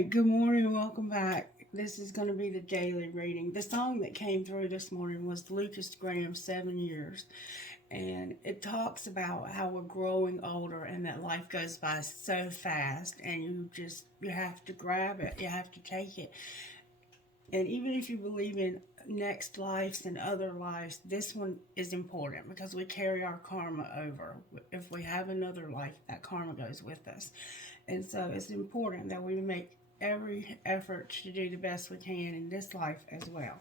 right, good morning, welcome back. This is going to be the daily reading. The song that came through this morning was Lucas Graham's 7 Years. And it talks about how we're growing older and that life goes by so fast and you have to grab it, you have to take it. And even if you believe in next lives and other lives, this one is important because we carry our karma over. If we have another life, that karma goes with us. And so it's important that we make every effort to do the best we can in this life as well.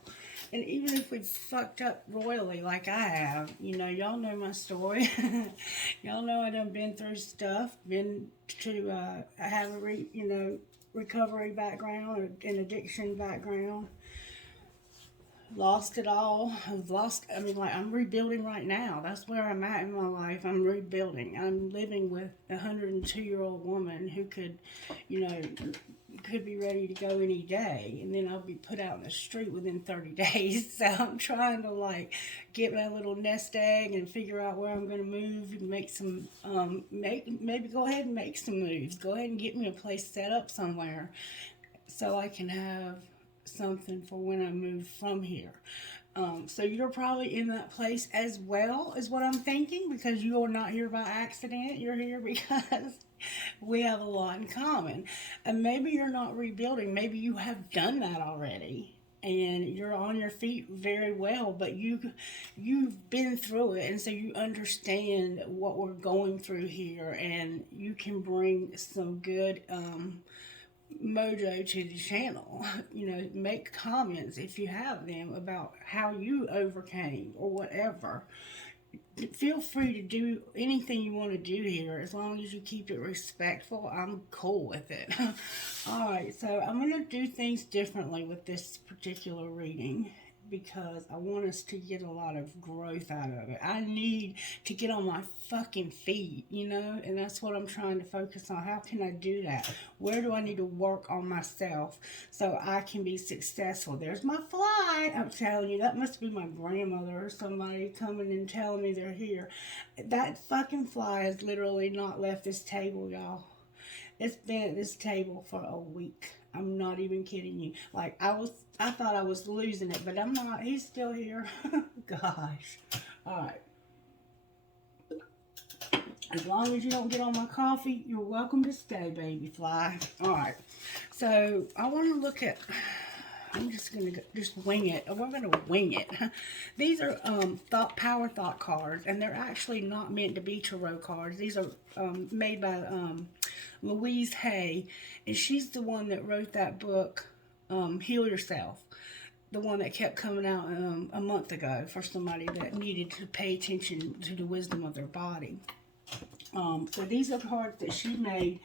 And even if we've fucked up royally like I have, y'all know my story. Y'all know I done been through stuff, been to have a recovery background, an addiction background. Lost it all. I'm rebuilding right now. That's where I'm at in my life. I'm rebuilding. I'm living with a 102-year-old woman who could be ready to go any day, and then I'll be put out in the street within 30 days. So I'm trying to get my little nest egg and figure out where I'm going to move and make some maybe go ahead and make some moves. Go ahead and get me a place set up somewhere so I can have something for when I move from here. So you're probably in that place as well, is what I'm thinking, because you are not here by accident. You're here because we have a lot in common. And maybe you're not rebuilding. Maybe you have done that already and you're on your feet very well, but you've been through it, and so you understand what we're going through here, and you can bring some good mojo to the channel. Make comments if you have them about how you overcame or whatever. Feel free to do anything you want to do here as long as you keep it respectful. I'm cool with it. Alright, so I'm going to do things differently with this particular reading because I want us to get a lot of growth out of it. I need to get on my fucking feet, and that's what I'm trying to focus on. How can I do that? Where do I need to work on myself so I can be successful? There's my fly. I'm telling you, that must be my grandmother or somebody coming and telling me they're here. That fucking fly has literally not left this table, y'all. It's been at this table for a week. I'm not even kidding you. I thought I was losing it, but I'm not. He's still here. Gosh. Alright. As long as you don't get on my coffee, you're welcome to stay, baby fly. Alright. So, I want to look at... I'm just going to just wing it. We're going to wing it. These are power thought cards, and they're actually not meant to be tarot cards. These are made by Louise Hay, and she's the one that wrote that book, Heal Yourself. The one that kept coming out a month ago for somebody that needed to pay attention to the wisdom of their body. So these are cards that she made,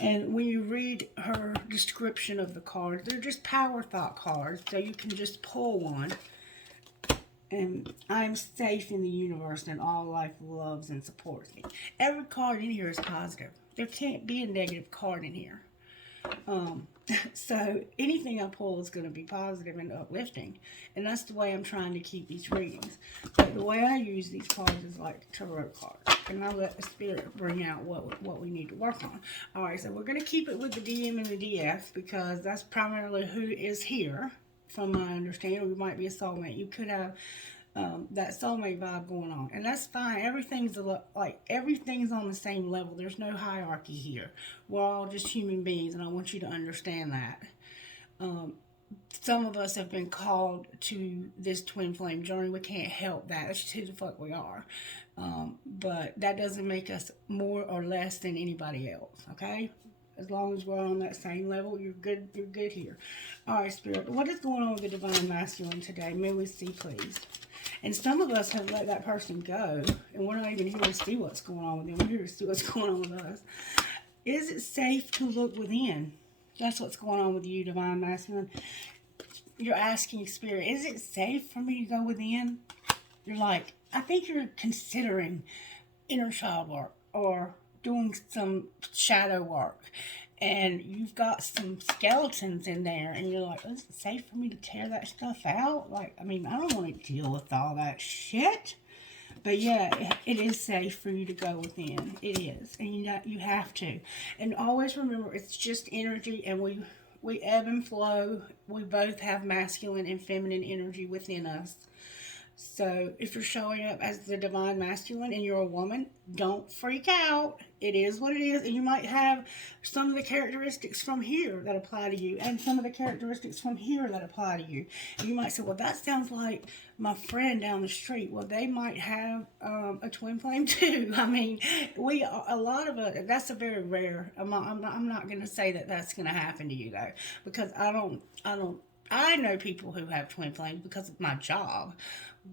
and when you read her description of the cards, they're just power thought cards, so you can just pull one. And I'm safe in the universe, and all life loves and supports me. Every card in here is positive. There can't be a negative card in here. So anything I pull is going to be positive and uplifting, and that's the way I'm trying to keep these readings. But the way I use these cards is like tarot cards, and I let the spirit bring out what we need to work on. Alright, so we're going to keep it with the DM and the DF because that's primarily who is here, from my understanding. We might be a soulmate. You could have that soulmate vibe going on, and that's fine. Everything's on the same level. There's no hierarchy here. We're all just human beings, and I want you to understand that. Some of us have been called to this twin flame journey. We can't help that. That's just who the fuck we are. But that doesn't make us more or less than anybody else, okay? As long as we're on that same level, you're good. You're good here. All right, Spirit. What is going on with the Divine Masculine today? May we see, please. And some of us have let that person go, and we're not even here to see what's going on with them. We're here to see what's going on with us. Is it safe to look within? That's what's going on with you, Divine Masculine. You're asking Spirit, is it safe for me to go within? You're like, I think you're considering inner child work or doing some shadow work, and you've got some skeletons in there, and you're like, is it safe for me to tear that stuff out? I don't want to deal with all that shit. But yeah, it is safe for you to go within. It is, and you have to. And always remember, it's just energy, and we We ebb and flow. We both have masculine and feminine energy within us. So if you're showing up as the divine masculine and you're a woman, don't freak out. It is what it is. And you might have some of the characteristics from here that apply to you and some of the characteristics from here that apply to you. And you might say, well, that sounds like my friend down the street. Well, they might have a twin flame too. I mean, a lot of it, that's a very rare, I'm not going to say that that's going to happen to you though, because I know people who have twin flames because of my job,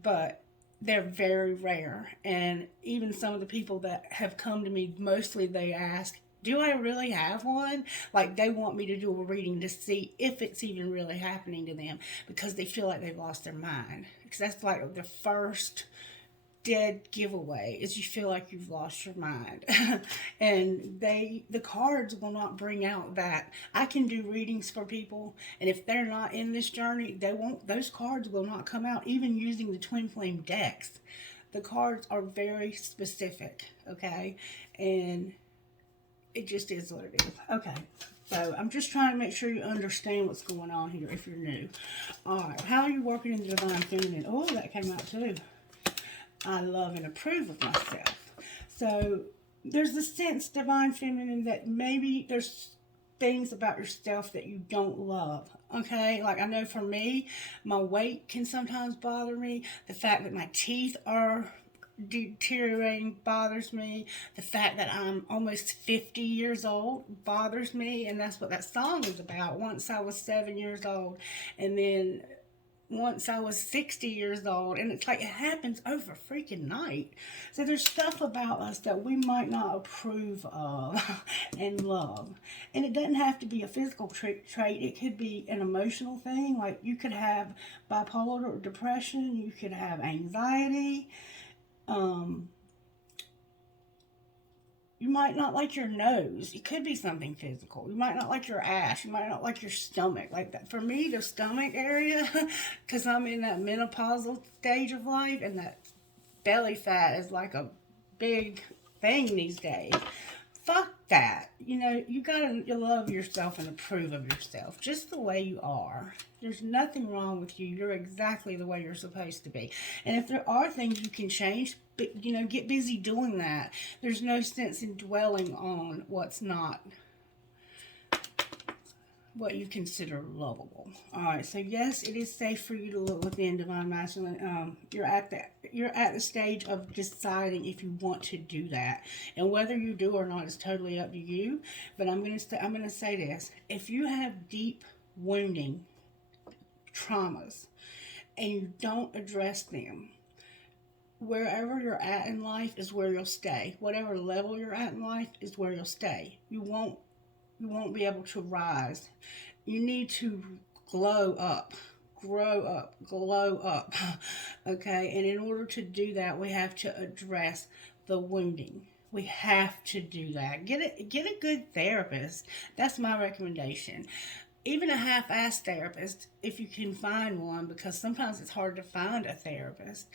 but they're very rare. And even some of the people that have come to me, mostly they ask, do I really have one? Like, they want me to do a reading to see if it's even really happening to them, because they feel like they've lost their mind. Because that's like the first dead giveaway, is you feel like you've lost your mind. And the cards will not bring out that. I can do readings for people, and if they're not in this journey, those cards will not come out, even using the twin flame decks. The cards are very specific, okay? And it just is what it is. Okay, so I'm just trying to make sure you understand what's going on here if you're new. Alright, how are you working in the divine feminine? Oh, that came out too. I love and approve of myself. So there's a sense, divine feminine, that maybe there's things about yourself that you don't love. Okay, like I know for me, my weight can sometimes bother me. The fact that my teeth are deteriorating bothers me. The fact that I'm almost 50 years old bothers me. And that's what that song is about. Once I was 7 years old, and then once I was 60 years old, and it's like it happens over freaking night. So there's stuff about us that we might not approve of and love. And it doesn't have to be a physical trait. It could be an emotional thing. Like you could have bipolar depression, you could have anxiety. You might not like your nose. It could be something physical. You might not like your ass. You might not like your stomach. Like that. For me, the stomach area, because I'm in that menopausal stage of life, and that belly fat is like a big thing these days. Fuck that. You know, you gotta love yourself and approve of yourself just the way you are. There's nothing wrong with you. You're exactly the way you're supposed to be. And if there are things you can change, but, you know, get busy doing that. There's no sense in dwelling on what's not what you consider lovable. Alright, so yes, it is safe for you to look within, divine masculine. You're at the stage of deciding if you want to do that. And whether you do or not is totally up to you. But I'm gonna say this. If you have deep wounding traumas and you don't address them, wherever you're at in life is where you'll stay. Whatever level you're at in life is where you'll stay. You won't be able to rise. You need to glow up, grow up, glow up. Okay, and in order to do that, we have to address the wounding. We have to do that. Get a good therapist. That's my recommendation. Even a half-assed therapist, if you can find one, because sometimes it's hard to find a therapist.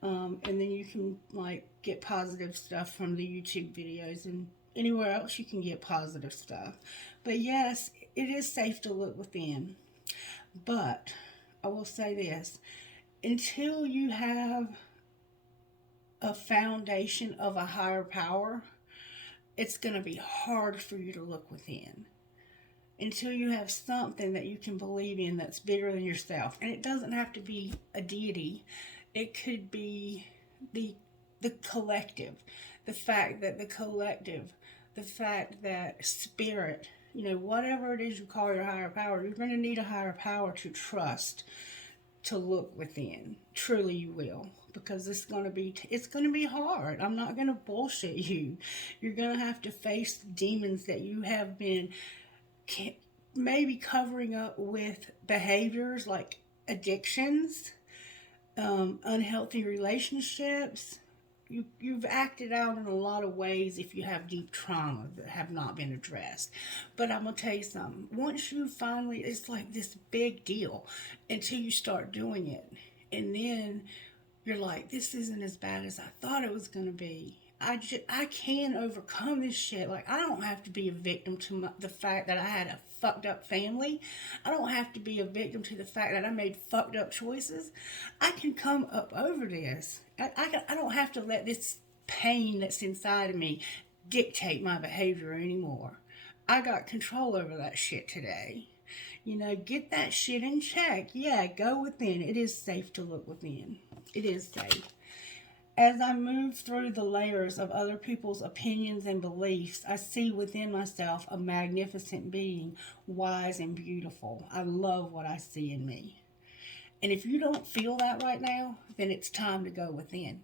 And then you can like get positive stuff from the YouTube videos and anywhere else you can get positive stuff. But yes, it is safe to look within. But I will say this, until you have a foundation of a higher power, it's going to be hard for you to look within. Until you have something that you can believe in that's bigger than yourself. And it doesn't have to be a deity. It could be the collective. The fact that spirit, you know, whatever it is you call your higher power, you're going to need a higher power to trust, to look within. Truly you will. Because it's going to be hard. I'm not going to bullshit you. You're going to have to face demons that you have been maybe covering up with behaviors like addictions, unhealthy relationships. You've acted out in a lot of ways if you have deep trauma that have not been addressed. But I'm going to tell you something. Once you finally, it's like this big deal until you start doing it. And then you're like, this isn't as bad as I thought it was going to be. I can overcome this shit. Like, I don't have to be a victim to the fact that I had a fucked up family. I don't have to be a victim to the fact that I made fucked up choices. I can come up over this. I don't have to let this pain that's inside of me dictate my behavior anymore. I got control over that shit today. You know, get that shit in check. Yeah, go within. It is safe to look within. It is safe. As I move through the layers of other people's opinions and beliefs, I see within myself a magnificent being, wise and beautiful. I love what I see in me. And if you don't feel that right now, then it's time to go within.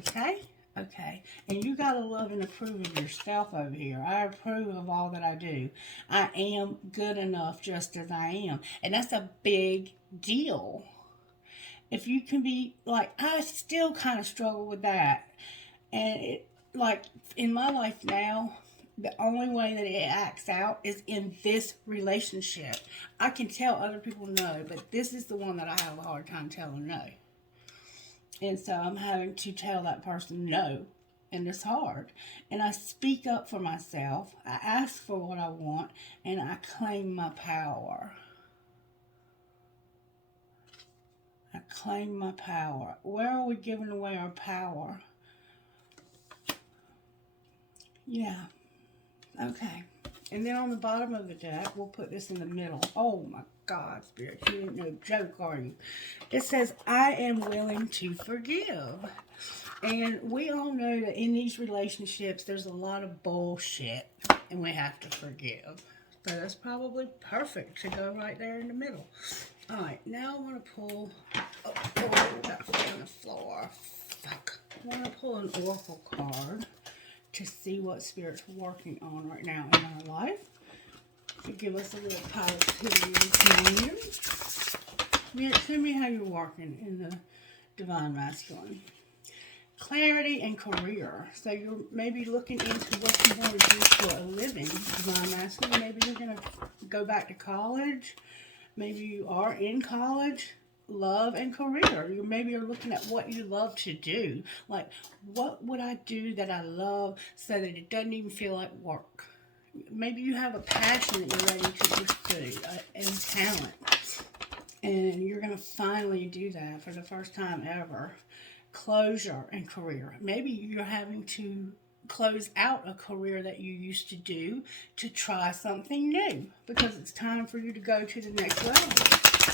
Okay? Okay. And you got to love and approve of yourself over here. I approve of all that I do. I am good enough just as I am. And that's a big deal. If you can be, like, I still kind of struggle with that. And it, like, in my life now, the only way that it acts out is in this relationship. I can tell other people no, but this is the one that I have a hard time telling no. And so I'm having to tell that person no. And it's hard. And I speak up for myself. I ask for what I want. And I claim my power. I claim my power. Where are we giving away our power? Yeah. Okay. And then on the bottom of the deck, we'll put this in the middle. Oh my God, Spirit, you ain't no joke, are you? It says, I am willing to forgive. And we all know that in these relationships, there's a lot of bullshit, and we have to forgive. So that's probably perfect to go right there in the middle. All right, now I want to pull, that fell on the floor. Fuck. I want to pull an oracle card to see what Spirit's working on right now in our life. To give us a little positivity this morning. Yeah, tell me how you're working in the Divine Masculine. Clarity and career. So you're maybe looking into what you want to do for a living, Divine Masculine. Maybe you're going to go back to college. Maybe you are in college. Love and career. You maybe are looking at what you love to do. Like, what would I do that I love so that it doesn't even feel like work? Maybe you have a passion that you're ready to pursue, and talent. And you're going to finally do that for the first time ever. Closure and career. Maybe you're having to close out a career that you used to do to try something new because it's time for you to go to the next level.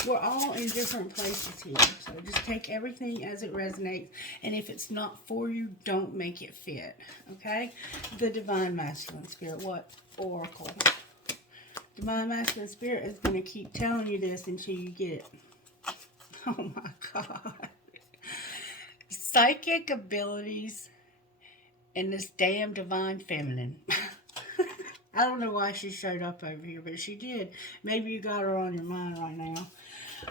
We're all in different places here, so just take everything as it resonates, and if it's not for you, don't make it fit, okay? The Divine Masculine Spirit, what oracle? Divine Masculine Spirit is going to keep telling you this until you get it. Oh my God. Psychic abilities and this damn Divine Feminine. I don't know why she showed up over here, but she did. Maybe you got her on your mind right now.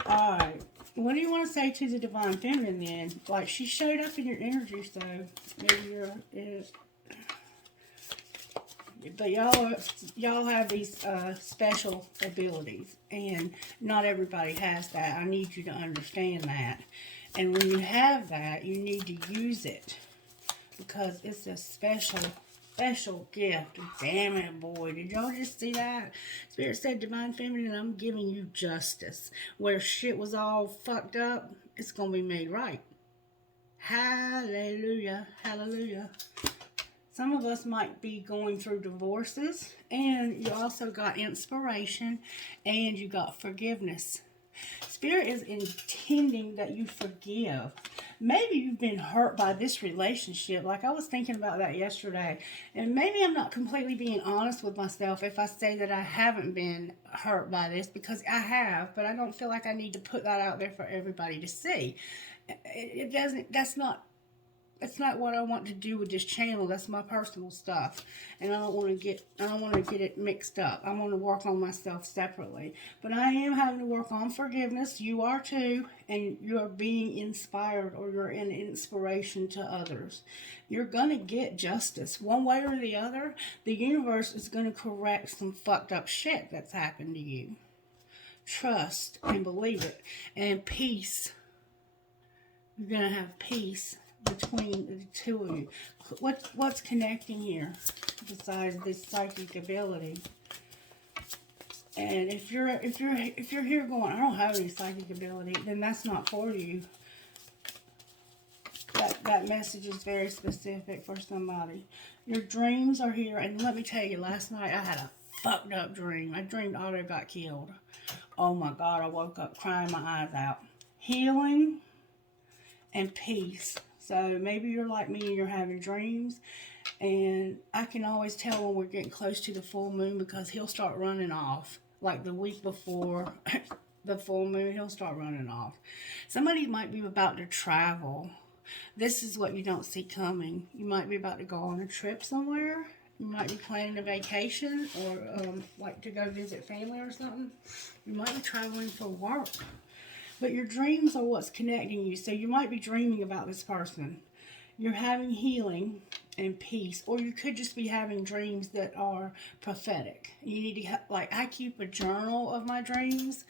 Alright. What do you want to say to the Divine Feminine then? Like, she showed up in your energy, so maybe you're... But y'all have these special abilities, and not everybody has that. I need you to understand that. And when you have that, you need to use it, because it's a special gift. Damn it, boy. Did y'all just see that? Spirit said, Divine Feminine, I'm giving you justice. Where shit was all fucked up, it's going to be made right. Hallelujah. Hallelujah. Some of us might be going through divorces, and you also got inspiration, and you got forgiveness. Spirit is intending that you forgive. Maybe you've been hurt by this relationship. Like, I was thinking about that yesterday. And maybe I'm not completely being honest with myself if I say that I haven't been hurt by this, because I have, but I don't feel like I need to put that out there for everybody to see. That's not what I want to do with this channel. That's my personal stuff, and I don't want to get it mixed up. I want to work on myself separately, but I am having to work on forgiveness. You are too, and you are being inspired, or you're an inspiration to others. You're gonna get justice one way or the other. The universe is gonna correct some fucked up shit that's happened to you. Trust and believe it, and peace. You're gonna have peace. between the two of you. What's connecting here besides this psychic ability? And if you're here going, I don't have any psychic ability, then that's not for you. That message is very specific for somebody. Your dreams are here, and let me tell you, last night I had a fucked up dream. I dreamed Otto got killed. Oh my God, I woke up crying my eyes out. Healing and peace. So maybe you're like me and you're having dreams, and I can always tell when we're getting close to the full moon because he'll start running off. Like the week before the full moon, he'll start running off. Somebody might be about to travel. This is what you don't see coming. You might be about to go on a trip somewhere. You might be planning a vacation or like to go visit family or something. You might be traveling for work. But your dreams are what's connecting you. So you might be dreaming about this person. You're having healing and peace. Or you could just be having dreams that are prophetic. You need to, like, I keep a journal of my dreams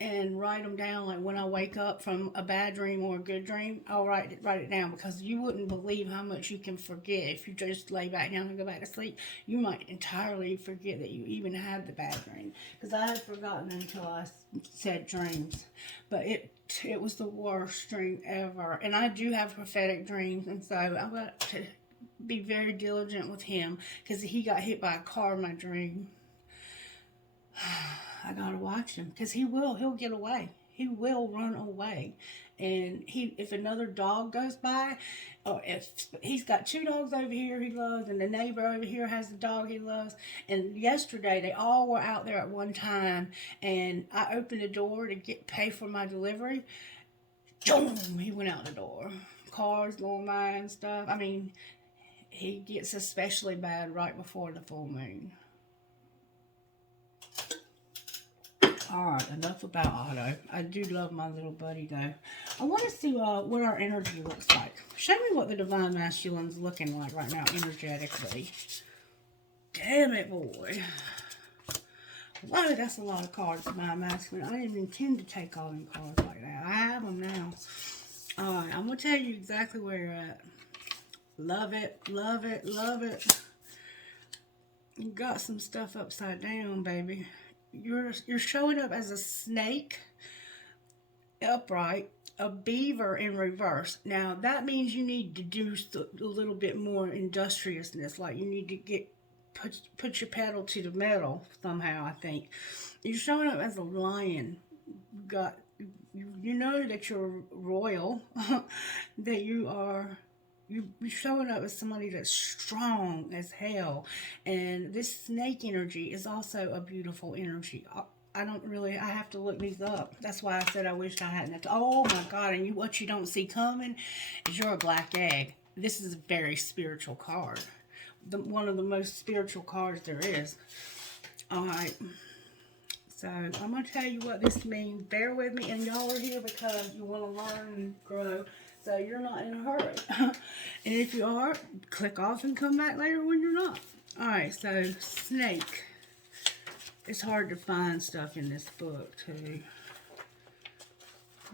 and write them down. Like when I wake up from a bad dream or a good dream, I'll write it down, because you wouldn't believe how much you can forget if you just lay back down and go back to sleep. You might entirely forget that you even had the bad dream, because I had forgotten until I said dreams. But it was the worst dream ever, and I do have prophetic dreams, and so I've got to be very diligent with him, because he got hit by a car in my dream. I gotta watch him, because he'll get away. He will run away. And if another dog goes by, or if he's got 2 dogs over here he loves, and the neighbor over here has the dog he loves, and yesterday they all were out there at one time, and I opened the door to pay for my delivery. Boom! He went out the door. Cars going by and stuff. I mean, he gets especially bad right before the full moon. Alright, enough about Otto. I do love my little buddy, though. I want to see what our energy looks like. Show me what the Divine Masculine's looking like right now, energetically. Damn it, boy. Whoa, that's a lot of cards, Divine Masculine. I didn't intend to take all them cards like that. I have them now. Alright, I'm going to tell you exactly where you're at. Love it, love it, love it. You got some stuff upside down, baby. You're showing up as a snake upright, a beaver in reverse. Now that means you need to do a little bit more industriousness, like you need to put your pedal to the metal somehow. I think you're showing up as a lion. You know that you're royal, that you're showing up as somebody that's strong as hell. And this snake energy is also a beautiful energy. I have to look these up. That's why I said I wished I hadn't. Oh my God, and what you don't see coming is you're a black egg. This is a very spiritual card. One of the most spiritual cards there is. Alright. So, I'm going to tell you what this means. Bear with me, and y'all are here because you want to learn and grow. So you're not in a hurry. And if you are, click off and come back later when you're not. Alright, so snake. It's hard to find stuff in this book too.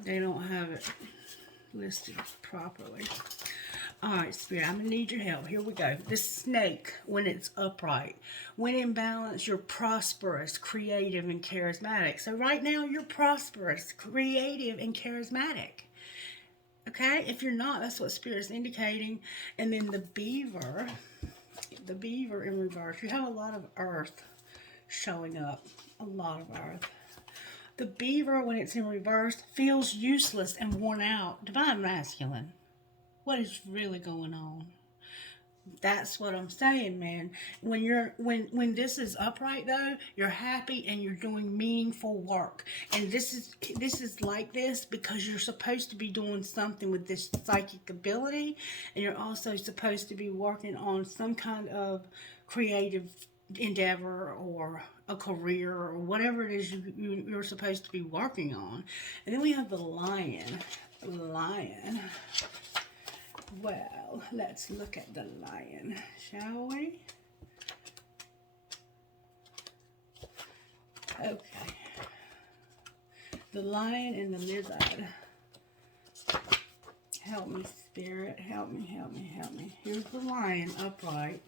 They don't have it listed properly. Alright, Spirit, I'm going to need your help. Here we go. This snake, when it's upright, when in balance, you're prosperous, creative, and charismatic. So right now, you're prosperous, creative, and charismatic. Okay, if you're not, that's what Spirit's indicating. And then the beaver in reverse, you have a lot of earth showing up. A lot of earth. The beaver, when it's in reverse, feels useless and worn out. Divine Masculine. What is really going on? That's what I'm saying, man. When this is upright though, you're happy and you're doing meaningful work. And this is like this because you're supposed to be doing something with this psychic ability, and you're also supposed to be working on some kind of creative endeavor or a career or whatever it is you're supposed to be working on. And then we have the lion. Lion. Well, let's look at the lion, shall we? Okay. The lion and the lizard help me, Spirit. Help me, help me, help me. Here's the Lion upright.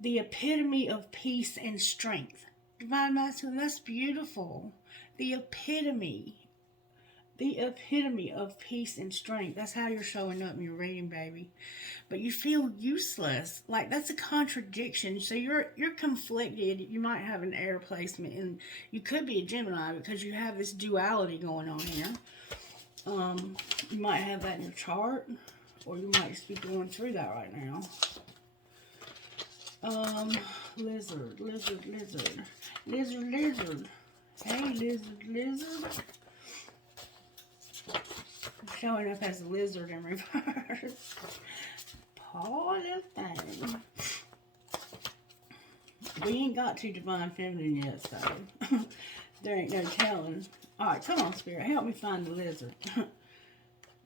The epitome of peace and strength. Divine Masculine, that's beautiful. The epitome of peace and strength. That's how you're showing up in your reading, baby. But you feel useless. Like, that's a contradiction. So you're conflicted. You might have an air placement, and you could be a Gemini because you have this duality going on here. You might have that in your chart, or you might just be going through that right now. Lizard, lizard, lizard. Lizard, lizard. Hey, lizard, lizard. Showing up as a lizard in reverse. Poor little thing. We ain't got to Divine Feminine yet, so there ain't no telling. Alright, come on, Spirit. Help me find the lizard. It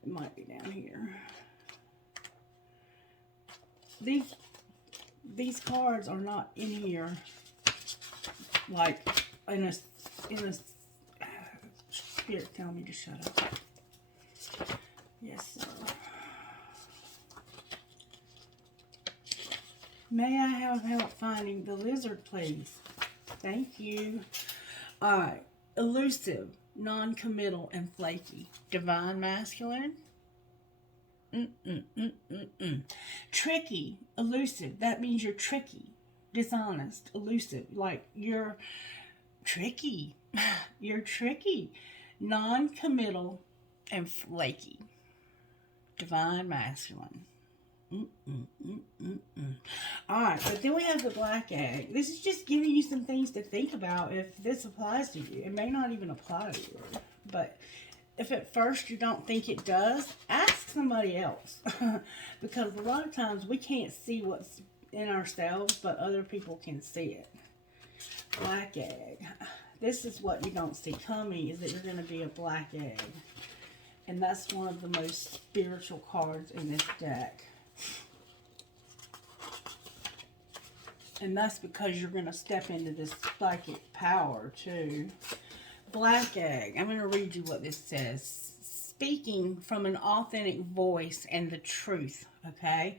might be down here. These cards are not in here like in a Spirit tell me to shut up. Yes, sir. May I have help finding the lizard, please? Thank you. Alright. Elusive, non-committal, and flaky. Divine Masculine. Tricky, elusive. That means you're tricky, dishonest, elusive. Like, you're tricky. You're tricky. Non-committal and flaky. Divine Masculine. Alright, but then we have the Black Egg. This is just giving you some things to think about if this applies to you. It may not even apply to you, but if at first you don't think it does, ask somebody else. Because a lot of times we can't see what's in ourselves, but other people can see it. Black Egg. This is what you don't see coming, is that you're going to be a black egg. And that's one of the most spiritual cards in this deck. And that's because you're going to step into this psychic power, too. Black Egg. I'm going to read you what this says. Speaking from an authentic voice and the truth, okay?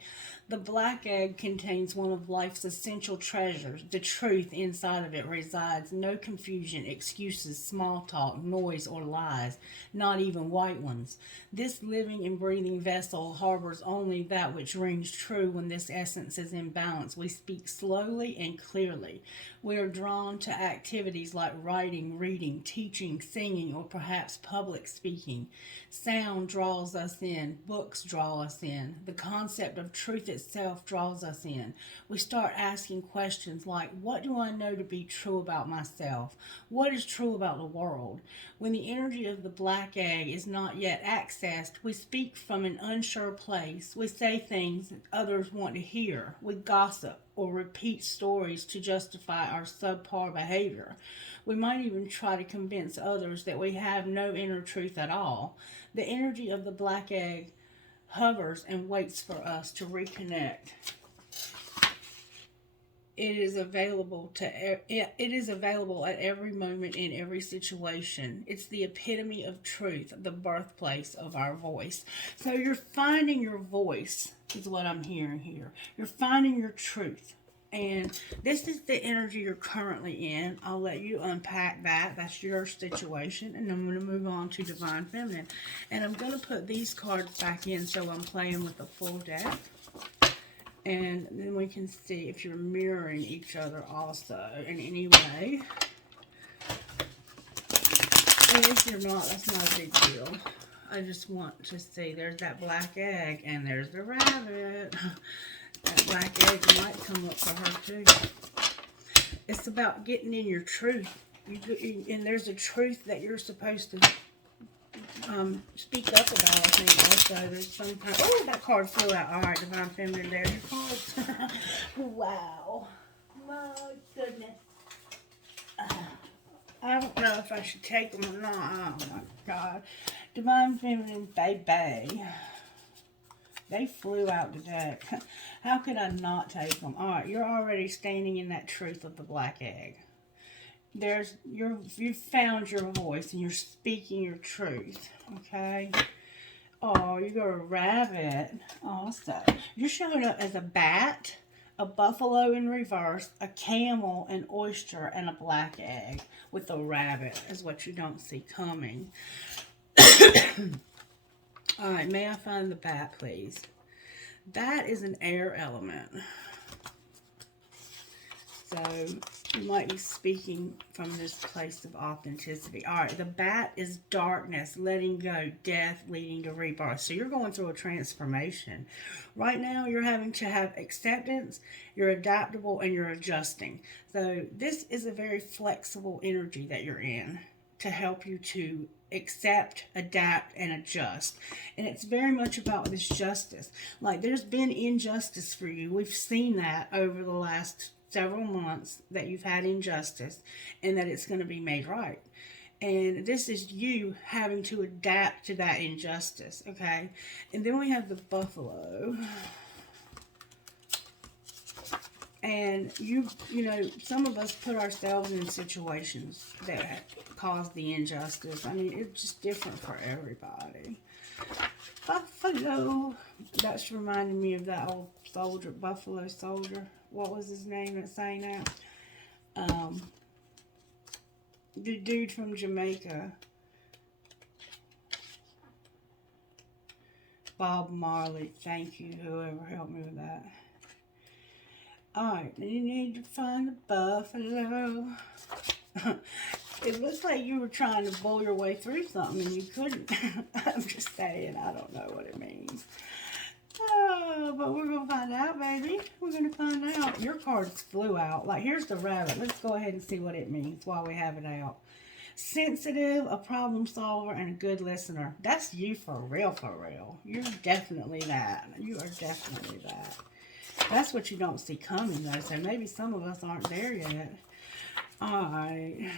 The Black Egg contains one of life's essential treasures. The truth inside of it resides. No confusion, excuses, small talk, noise, or lies. Not even white ones. This living and breathing vessel harbors only that which rings true. When this essence is in balance, we speak slowly and clearly. We are drawn to activities like writing, reading, teaching, singing, or perhaps public speaking. Sound draws us in. Books draw us in. The concept of truth itself draws us in. We start asking questions like, what do I know to be true about myself? What is true about the world? When the energy of the black egg is not yet accessed, we speak from an unsure place. We say things that others want to hear. We gossip or repeat stories to justify our subpar behavior. We might even try to convince others that we have no inner truth at all. The energy of the black egg hovers and waits for us to reconnect. It is available at every moment in every situation. It's the epitome of truth, the birthplace of our voice. So you're finding your voice is what I'm hearing here. You're finding your truth. And this is the energy you're currently in. I'll let you unpack that. That's your situation. And I'm going to move on to Divine Feminine. And I'm going to put these cards back in so I'm playing with the full deck. And then we can see if you're mirroring each other also in any way. And if you're not, that's not a big deal. I just want to see. There's that black egg and there's the rabbit. That black egg might come up for her too. It's about getting in your truth. And there's a truth that you're supposed to speak up about, I think, also. There's some kind of, oh, that card flew out. All right, Divine Feminine, there's your cards. Wow. My goodness. I don't know if I should take them or not. Oh, my God. Divine Feminine, baby. They flew out the deck. How could I not take them? All right, you're already standing in that truth of the black egg. You've found your voice and you're speaking your truth, okay? Oh, you got a rabbit. Also, you're showing up as a bat, a buffalo in reverse, a camel, an oyster, and a black egg with a rabbit is what you don't see coming. All right, may I find the bat, please? Bat is an air element. So you might be speaking from this place of authenticity. All right, the bat is darkness, letting go, death leading to rebirth. So you're going through a transformation. Right now, you're having to have acceptance, you're adaptable, and you're adjusting. So this is a very flexible energy that you're in to help you to accept, adapt, and adjust. And it's very much about this justice. Like, there's been injustice for you. We've seen that over the last several months, that you've had injustice, and that it's going to be made right. And this is you having to adapt to that injustice, okay? And then we have the buffalo. And you know, some of us put ourselves in situations that cause the injustice. I mean, it's just different for everybody. Buffalo. That's reminding me of that old soldier, Buffalo Soldier. What was his name that sang that? The dude from Jamaica. Bob Marley. Thank you, whoever helped me with that. Alright, you need to find the buffalo. It looks like you were trying to bull your way through something and you couldn't. I'm just saying, I don't know what it means. Oh, but we're going to find out, baby. We're going to find out. Your cards flew out. Like, here's the rabbit. Let's go ahead and see what it means while we have it out. Sensitive, a problem solver, and a good listener. That's you for real, for real. You're definitely that. You are definitely that. That's what you don't see coming, though. So maybe some of us aren't there yet. Alright.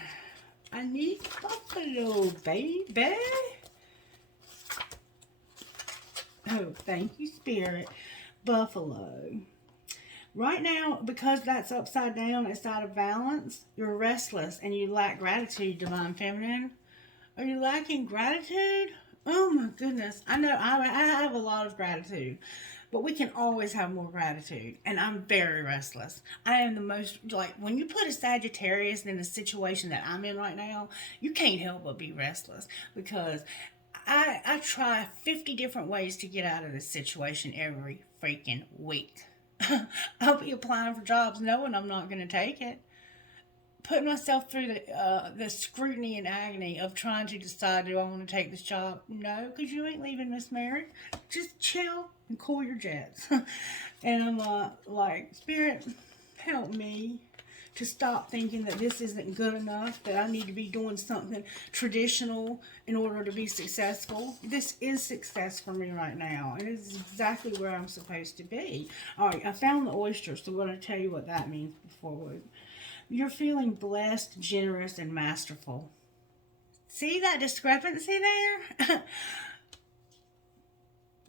I need buffalo, baby. Oh, thank you, Spirit. Buffalo. Right now, because that's upside down, it's out of balance, you're restless and you lack gratitude, Divine Feminine. Are you lacking gratitude? Oh my goodness. I know I have a lot of gratitude, but we can always have more gratitude. And I'm very restless. I am the most, like, when you put a Sagittarius in a situation that I'm in right now, you can't help but be restless, because I try 50 different ways to get out of this situation every freaking week. I'll be applying for jobs knowing I'm not going to take it. Putting myself through the scrutiny and agony of trying to decide, do I want to take this job? No, because you ain't leaving Miss Mary. Just chill and cool your jets. And I'm like, Spirit, help me to stop thinking that this isn't good enough, that I need to be doing something traditional in order to be successful. This is success for me right now. It is exactly where I'm supposed to be. All right, I found the oyster, so I'm going to tell you what that means before we... You're feeling blessed, generous, and masterful. See that discrepancy there?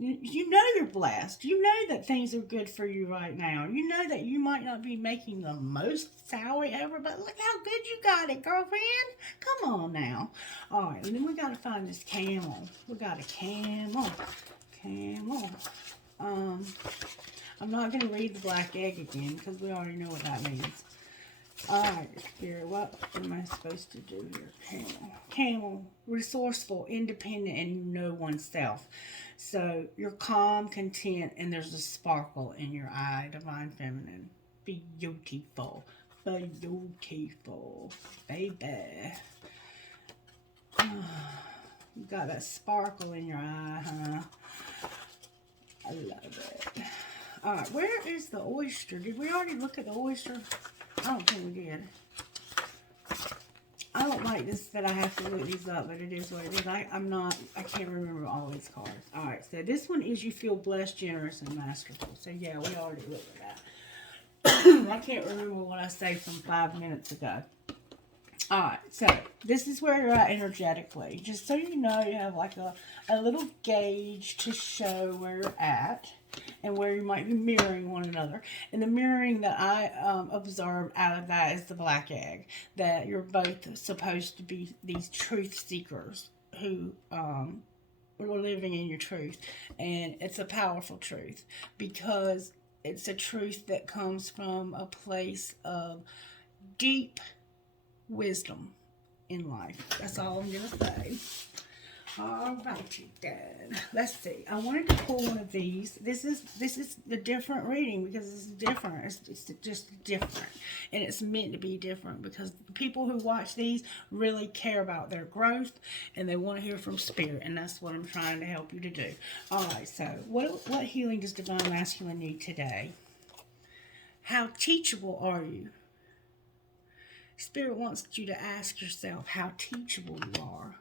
You know you're blessed. You know that things are good for you right now. You know that you might not be making the most salary ever, but look how good you got it, girlfriend. Come on now. All right, and then we got to find this camel. We got a camel. Camel. I'm not going to read the black egg again because we already know what that means. Alright, Spirit, what am I supposed to do here? Camel. Camel, resourceful, independent, and you know oneself. So, you're calm, content, and there's a sparkle in your eye, Divine Feminine. Beautiful. Beautiful. Baby. You got that sparkle in your eye, huh? I love it. Alright, where is the oyster? Did we already look at the oyster? I don't think we did. I don't like this that I have to look these up, but it is what it is. I can't remember all these cards. Alright, so this one is you feel blessed, generous, and masterful. So yeah, we already looked at that. I can't remember what I said from 5 minutes ago. Alright, so this is where you're at energetically. Just so you know, you have like a little gauge to show where you're at and where you might be mirroring one another. And the mirroring that I observed out of that is the black egg. That you're both supposed to be these truth seekers who we're living in your truth. And it's a powerful truth because it's a truth that comes from a place of deep wisdom in life. That's all I'm going to say. All righty then. Let's see. I wanted to pull one of these. This is the different reading because it's different. It's just different. And it's meant to be different because the people who watch these really care about their growth and they want to hear from spirit. And that's what I'm trying to help you to do. All right. So what healing does Divine Masculine need today? How teachable are you? Spirit wants you to ask yourself how teachable you are.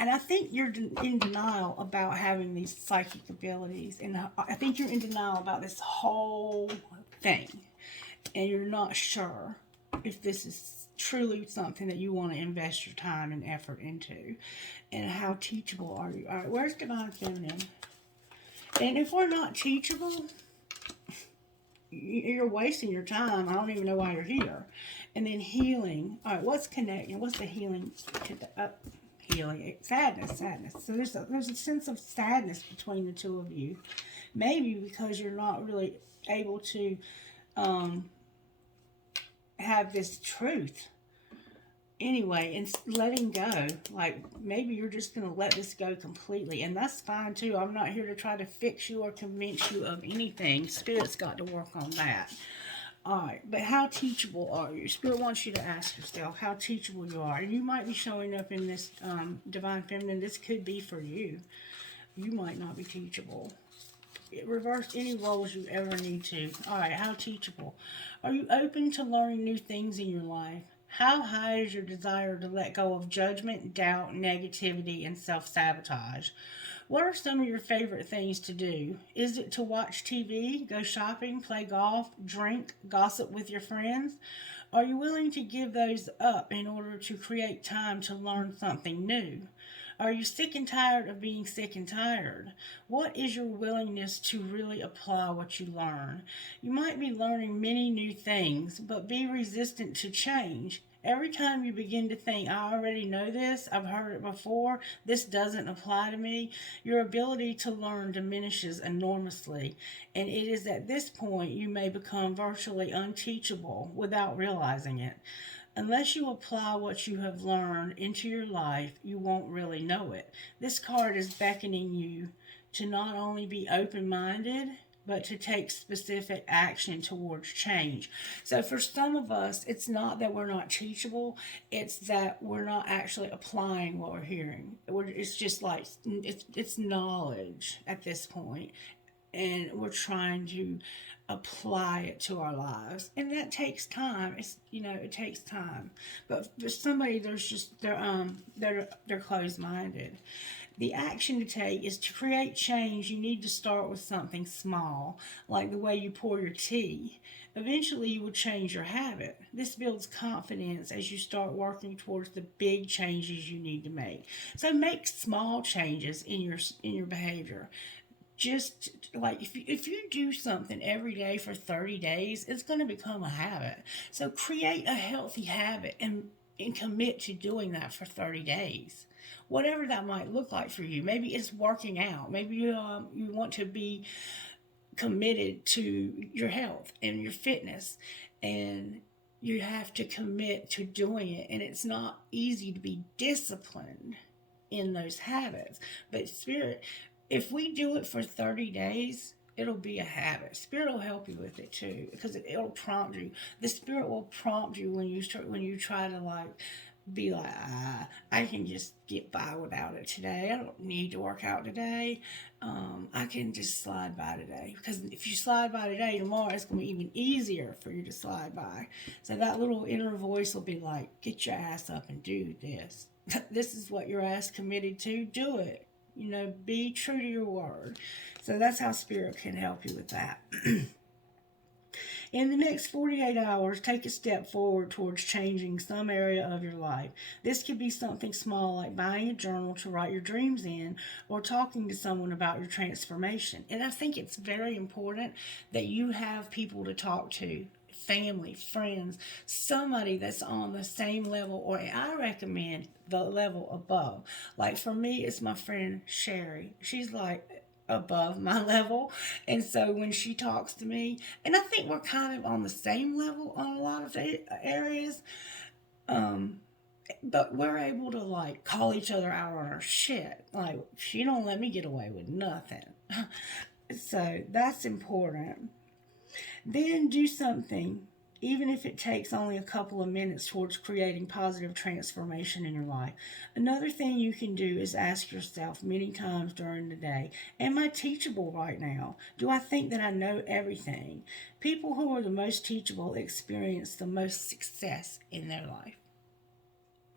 And I think you're in denial about having these psychic abilities. And I think you're in denial about this whole thing. And you're not sure if this is truly something that you want to invest your time and effort into. And how teachable are you? All right, where's Divine Feminine? And if we're not teachable, you're wasting your time. I don't even know why you're here. And then healing. All right, what's connecting? What's the healing? Healing, sadness. So there's a sense of sadness between the two of you, maybe because you're not really able to have this truth. Anyway, and letting go, like maybe you're just gonna let this go completely, and that's fine too. I'm not here to try to fix you or convince you of anything. Spirit's got to work on that. Alright, but how teachable are you? Spirit wants you to ask yourself how teachable you are. And you might be showing up in this Divine Feminine. This could be for you. You might not be teachable. Reverse any roles you ever need to. Alright, how teachable? Are you open to learning new things in your life? How high is your desire to let go of judgment, doubt, negativity, and self-sabotage? What are some of your favorite things to do? Is it to watch TV, go shopping, play golf, drink, gossip with your friends? Are you willing to give those up in order to create time to learn something new? Are you sick and tired of being sick and tired? What is your willingness to really apply what you learn? You might be learning many new things, but be resistant to change. Every time you begin to think, I already know this, I've heard it before, this doesn't apply to me, your ability to learn diminishes enormously. And it is at this point you may become virtually unteachable without realizing it. Unless you apply what you have learned into your life, you won't really know it. This card is beckoning you to not only be open-minded, but to take specific action towards change. So for some of us, it's not that we're not teachable, it's that we're not actually applying what we're hearing. It's just like, it's knowledge at this point, and we're trying to apply it to our lives, and that takes time. It takes time. But for somebody, they're closed-minded. The action to take is to create change. You need to start with something small, like the way you pour your tea. Eventually, you will change your habit. This builds confidence as you start working towards the big changes you need to make. So make small changes in your behavior. Just like if you do something every day for 30 days, it's going to become a habit. So create a healthy habit and commit to doing that for 30 days. Whatever that might look like for you. Maybe it's working out. Maybe you want to be committed to your health and your fitness, and you have to commit to doing it. And it's not easy to be disciplined in those habits. But Spirit, if we do it for 30 days, it'll be a habit. Spirit will help you with it too, because it'll prompt you. The Spirit will prompt you when you try to be like, I can just get by without it today. I don't need to work out today. I can just slide by today. Because if you slide by today, tomorrow it's going to be even easier for you to slide by. So that little inner voice will be like, get your ass up and do this. This is what your ass committed to. Do it. Be true to your word. So that's how Spirit can help you with that. In the next 48 hours, take a step forward towards changing some area of your life. This could be something small like buying a journal to write your dreams in, or talking to someone about your transformation. And I think it's very important that you have people to talk to family, friends, somebody that's on the same level, or I recommend the level above. Like for me, it's my friend Sherry. She's like above my level. And so when she talks to me, and I think we're kind of on the same level on a lot of areas, but we're able to like call each other out on our shit. Like she don't let me get away with nothing. So that's important. Then do something, even if it takes only a couple of minutes, towards creating positive transformation in your life. Another thing you can do is ask yourself many times during the day, am I teachable right now? Do I think that I know everything? People who are the most teachable experience the most success in their life.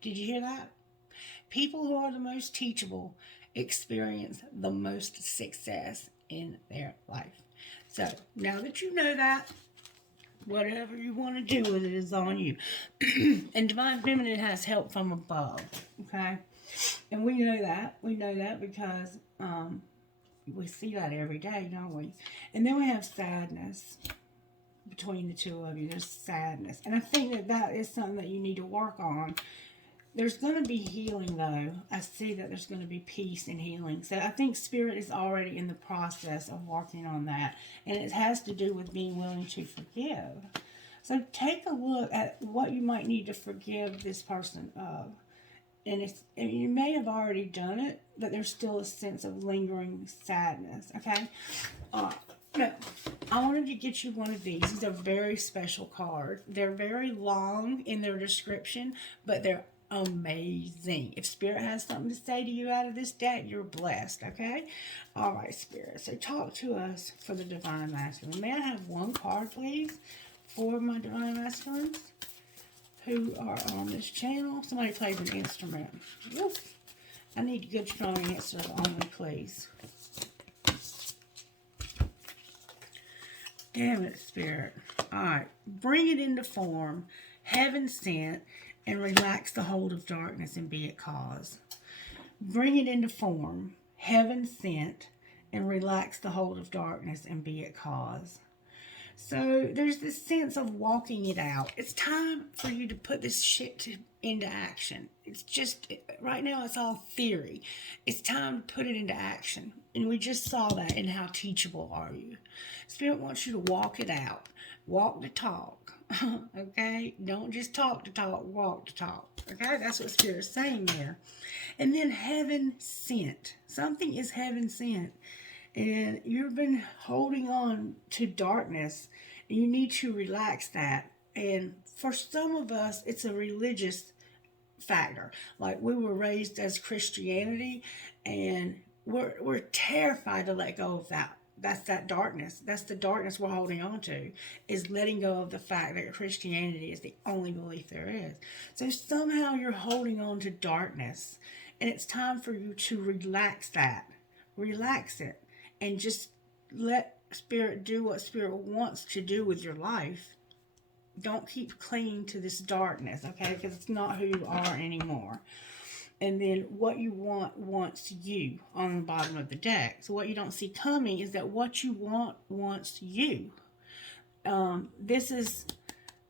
Did you hear that? People who are the most teachable experience the most success in their life. So now that you know that, whatever you want to do with it is on you. And Divine Feminine has help from above, okay? And we know that. We know that because we see that every day, don't we? And then we have sadness between the two of you. There's sadness. And I think that that is something that you need to work on. There's going to be healing, though. I see that there's going to be peace and healing. So I think Spirit is already in the process of working on that. And it has to do with being willing to forgive. So take a look at what you might need to forgive this person of. And you may have already done it, but there's still a sense of lingering sadness, okay? Now, I wanted to get you one of these. These are very special cards. They're very long in their description, but they're amazing. If Spirit has something to say to you out of this deck, you're blessed, okay? All right, Spirit. So talk to us for the Divine Masculine. May I have one card, please, for my Divine Masculines who are on this channel? Somebody plays an instrument. Oof. I need good, strong answers only, please. Damn it, Spirit. All right. Bring it into form, heaven sent, and relax the hold of darkness and be it cause. Bring it into form, heaven sent, and relax the hold of darkness and be it cause. So there's this sense of walking it out. It's time for you to put this shit into action. It's just, right now it's all theory. It's time to put it into action. And we just saw that in how teachable are you. Spirit wants you to walk it out. Walk the talk. Okay? Don't just talk to talk, walk to talk. Okay? That's what Spirit's saying there. And then heaven sent. Something is heaven sent. And you've been holding on to darkness. And you need to relax that. And for some of us, it's a religious factor. Like we were raised as Christianity, and we're terrified to let go of that. That's that darkness. That's the darkness we're holding on to, is letting go of the fact that Christianity is the only belief there is. So somehow you're holding on to darkness, and it's time for you to relax that. Relax it, and just let Spirit do what Spirit wants to do with your life. Don't keep clinging to this darkness, okay? Because it's not who you are anymore. And then what you want wants you on the bottom of the deck. So what you don't see coming is that what you want wants you. This is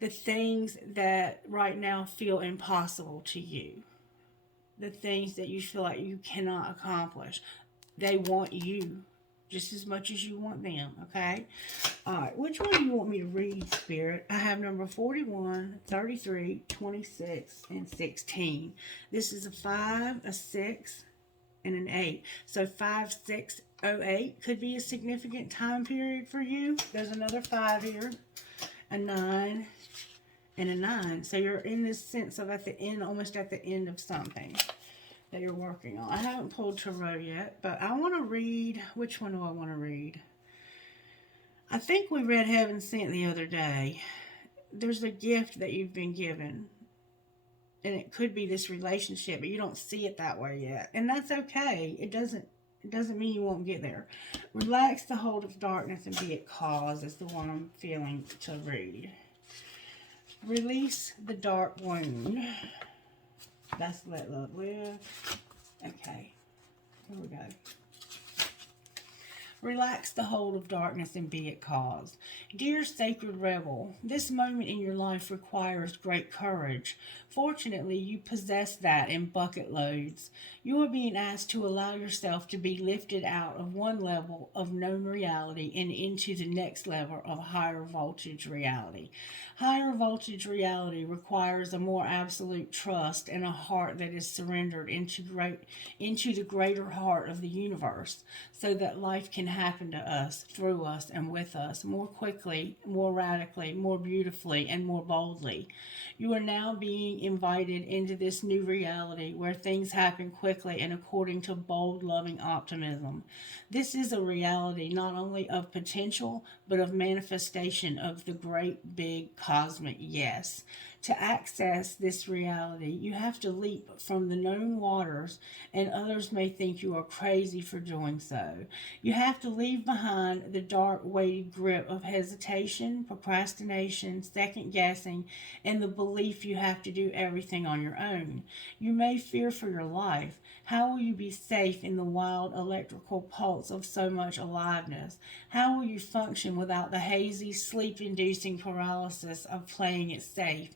the things that right now feel impossible to you. The things that you feel like you cannot accomplish. They want you just as much as you want them, okay? All right, which one do you want me to read, Spirit? I have number 41, 33, 26, and 16. This is a 5, a 6, and an 8. So 5, 6, 08 could be a significant time period for you. There's another 5 here, a 9, and a 9. So you're in this sense of at the end, almost at the end of something that you're working on. I haven't pulled Tarot yet, but I want to read, which one do I want to read? I think we read Heaven Sent the other day. There's a gift that you've been given, and it could be this relationship, but you don't see it that way yet, and that's okay. It doesn't mean you won't get there. Relax the hold of darkness and be it cause is the one I'm feeling to read. Release the dark wound. That's let love live. Okay, here we go. Relax the hold of darkness and be at cause. Dear sacred rebel, this moment in your life requires great courage. Fortunately, you possess that in bucket loads. You are being asked to allow yourself to be lifted out of one level of known reality and into the next level of higher voltage reality. Higher voltage reality requires a more absolute trust and a heart that is surrendered into the greater heart of the universe, so that life can happen to us, through us, and with us more quickly, more radically, more beautifully, and more boldly. You are now being invited into this new reality where things happen quickly and according to bold, loving optimism. This is a reality not only of potential, but of manifestation of the great big cosmic yes. To access this reality, you have to leap from the known waters, and others may think you are crazy for doing so. You have to leave behind the dark, weighted grip of hesitation, procrastination, second guessing, and the belief you have to do everything on your own. You may fear for your life. How will you be safe in the wild electrical pulse of so much aliveness? How will you function without the hazy, sleep inducing paralysis of playing it safe,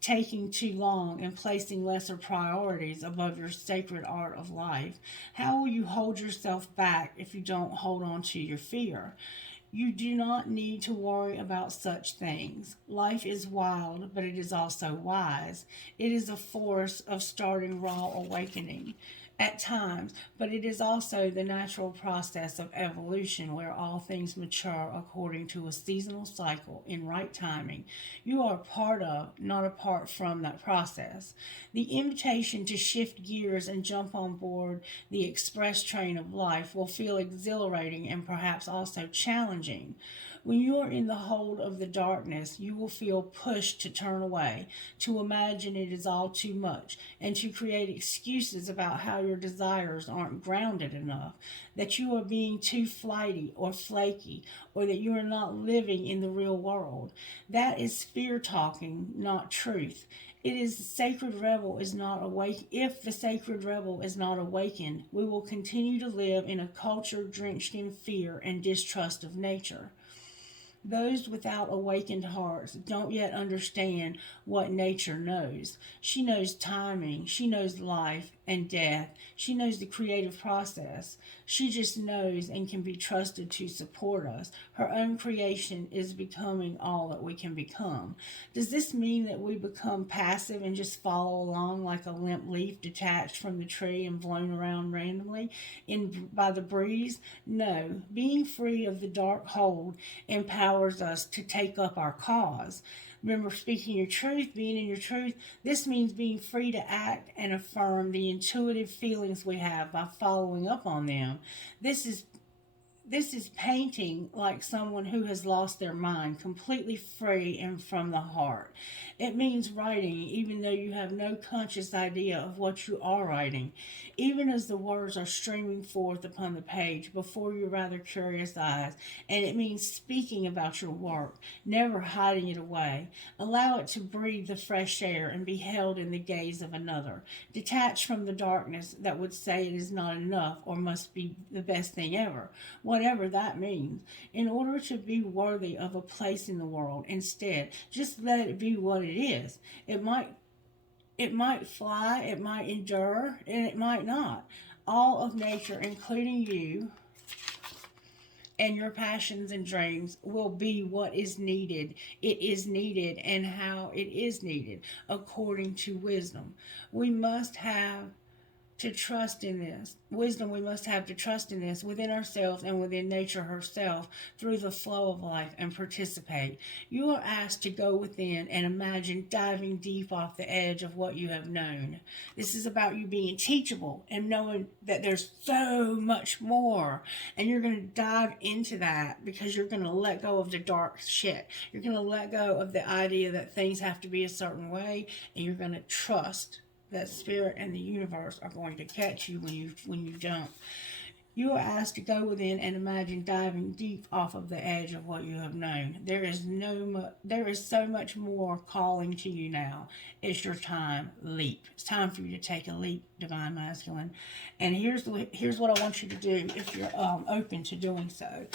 taking too long, and placing lesser priorities above your sacred art of life? How will you hold yourself back if you don't hold on to your fear? You do not need to worry about such things. Life is wild, but it is also wise. It is a force of starting raw awakening at times, but it is also the natural process of evolution where all things mature according to a seasonal cycle in right timing. You are a part of, not apart from, that process. The invitation to shift gears and jump on board the express train of life will feel exhilarating and perhaps also challenging. When you are in the hold of the darkness, you will feel pushed to turn away, to imagine it is all too much, and to create excuses about how your desires aren't grounded enough, that you are being too flighty or flaky, or that you are not living in the real world. That is fear talking, not truth. It is the sacred rebel is not awake. If the sacred rebel is not awakened, we will continue to live in a culture drenched in fear and distrust of nature. Those without awakened hearts don't yet understand what nature knows. She knows timing, she knows life and death, she knows the creative process. She just knows and can be trusted to support us. Her own creation is becoming all that we can become. Does this mean that we become passive and just follow along like a limp leaf detached from the tree and blown around randomly by the breeze? No. Being free of the dark hold empowers us to take up our cause. Remember, speaking your truth, being in your truth, this means being free to act and affirm the intuitive feelings we have by following up on them. This is this is painting like someone who has lost their mind, completely free and from the heart. It means writing even though you have no conscious idea of what you are writing, even as the words are streaming forth upon the page before your rather curious eyes. And it means speaking about your work, never hiding it away. Allow it to breathe the fresh air and be held in the gaze of another. Detached from the darkness that would say it is not enough or must be the best thing ever, whatever that means, in order to be worthy of a place in the world. Instead, just let it be what it is. It might fly, it might endure, and it might not. All of nature, including you and your passions and dreams, will be what is needed. It is needed and how it is needed according to wisdom. We must have to trust in this. Wisdom we must have to trust in this within ourselves and within nature herself through the flow of life and participate. You are asked to go within and imagine diving deep off the edge of what you have known. This is about you being teachable and knowing that there's so much more. And you're going to dive into that because you're going to let go of the dark shit. You're going to let go of the idea that things have to be a certain way, and you're going to trust that spirit and the universe are going to catch you when you don't. You are asked to go within and imagine diving deep off of the edge of what you have known. There is so much more calling to you now. It's your time. Leap. It's time for you to take a leap, Divine Masculine. And here's what I want you to do if you're open to doing so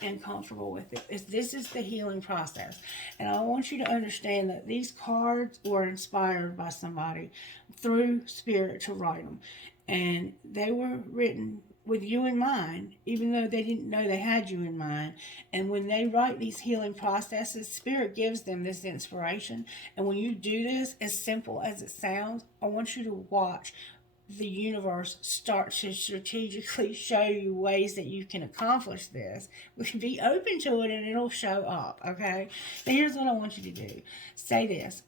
and comfortable with it. This is the healing process. And I want you to understand that these cards were inspired by somebody through spirit to write them. And they were written with you in mind, even though they didn't know they had you in mind. And when they write these healing processes, spirit gives them this inspiration. And when you do this, as simple as it sounds, I want you to watch the universe start to strategically show you ways that you can accomplish this. We can be open to it and it'll show up, okay? Now here's what I want you to do. Say this: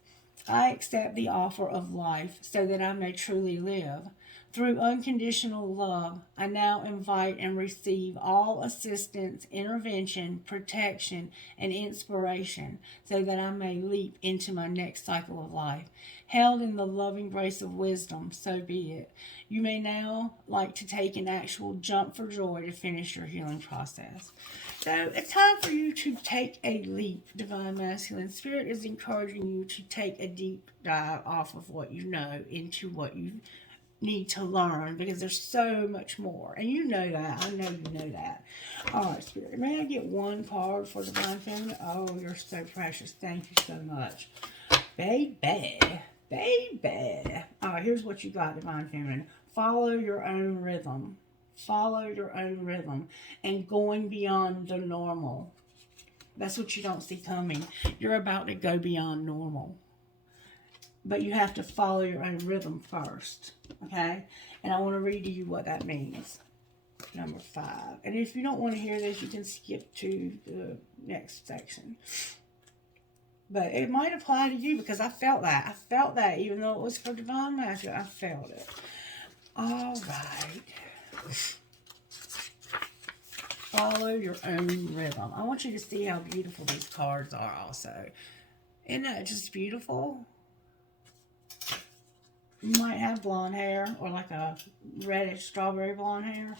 I accept the offer of life so that I may truly live. Through unconditional love, I now invite and receive all assistance, intervention, protection, and inspiration so that I may leap into my next cycle of life. Held in the loving grace of wisdom, so be it. You may now like to take an actual jump for joy to finish your healing process. So it's time for you to take a leap, Divine Masculine. Spirit is encouraging you to take a deep dive off of what you know into what you need to learn, because there's so much more, and you know that. I know you know that. All right, Spirit, may I get one card for Divine Feminine? Oh, you're so precious. Thank you so much, baby. All right, here's what you got, Divine Feminine. Follow your own rhythm. Follow your own rhythm and going beyond the normal. That's what you don't see coming. You're about to go beyond normal. But you have to follow your own rhythm first, okay? And I want to read to you what that means. Number 5. And if you don't want to hear this, you can skip to the next section. But it might apply to you, because I felt that. I felt that, even though it was for Divine Masculine. I felt it. All right. Follow your own rhythm. I want you to see how beautiful these cards are also. Isn't that just beautiful? You might have blonde hair, or like a reddish strawberry blonde hair.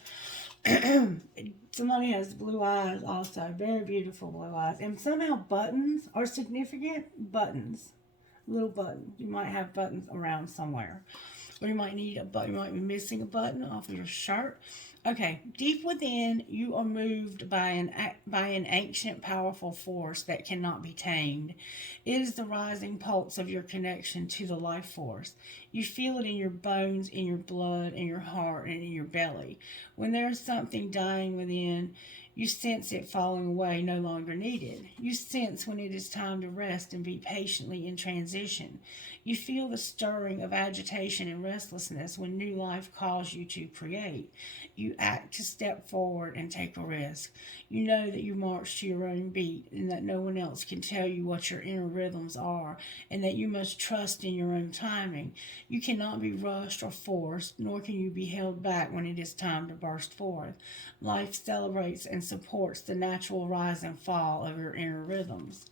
Somebody has blue eyes also. Very beautiful blue eyes. And somehow buttons are significant. Buttons. Little buttons. You might have buttons around somewhere. Or you might need a button. You might be missing a button off of your shirt. Okay, deep within, you are moved by an ancient, powerful force that cannot be tamed. It is the rising pulse of your connection to the life force. You feel it in your bones, in your blood, in your heart, and in your belly. When there is something dying within, you sense it falling away, no longer needed. You sense when it is time to rest and be patiently in transition. You feel the stirring of agitation and restlessness when new life calls you to create. You act to step forward and take a risk. You know that you march to your own beat, and that no one else can tell you what your inner rhythms are, and that you must trust in your own timing. You cannot be rushed or forced, nor can you be held back when it is time to burst forth. Life celebrates and supports the natural rise and fall of your inner rhythms.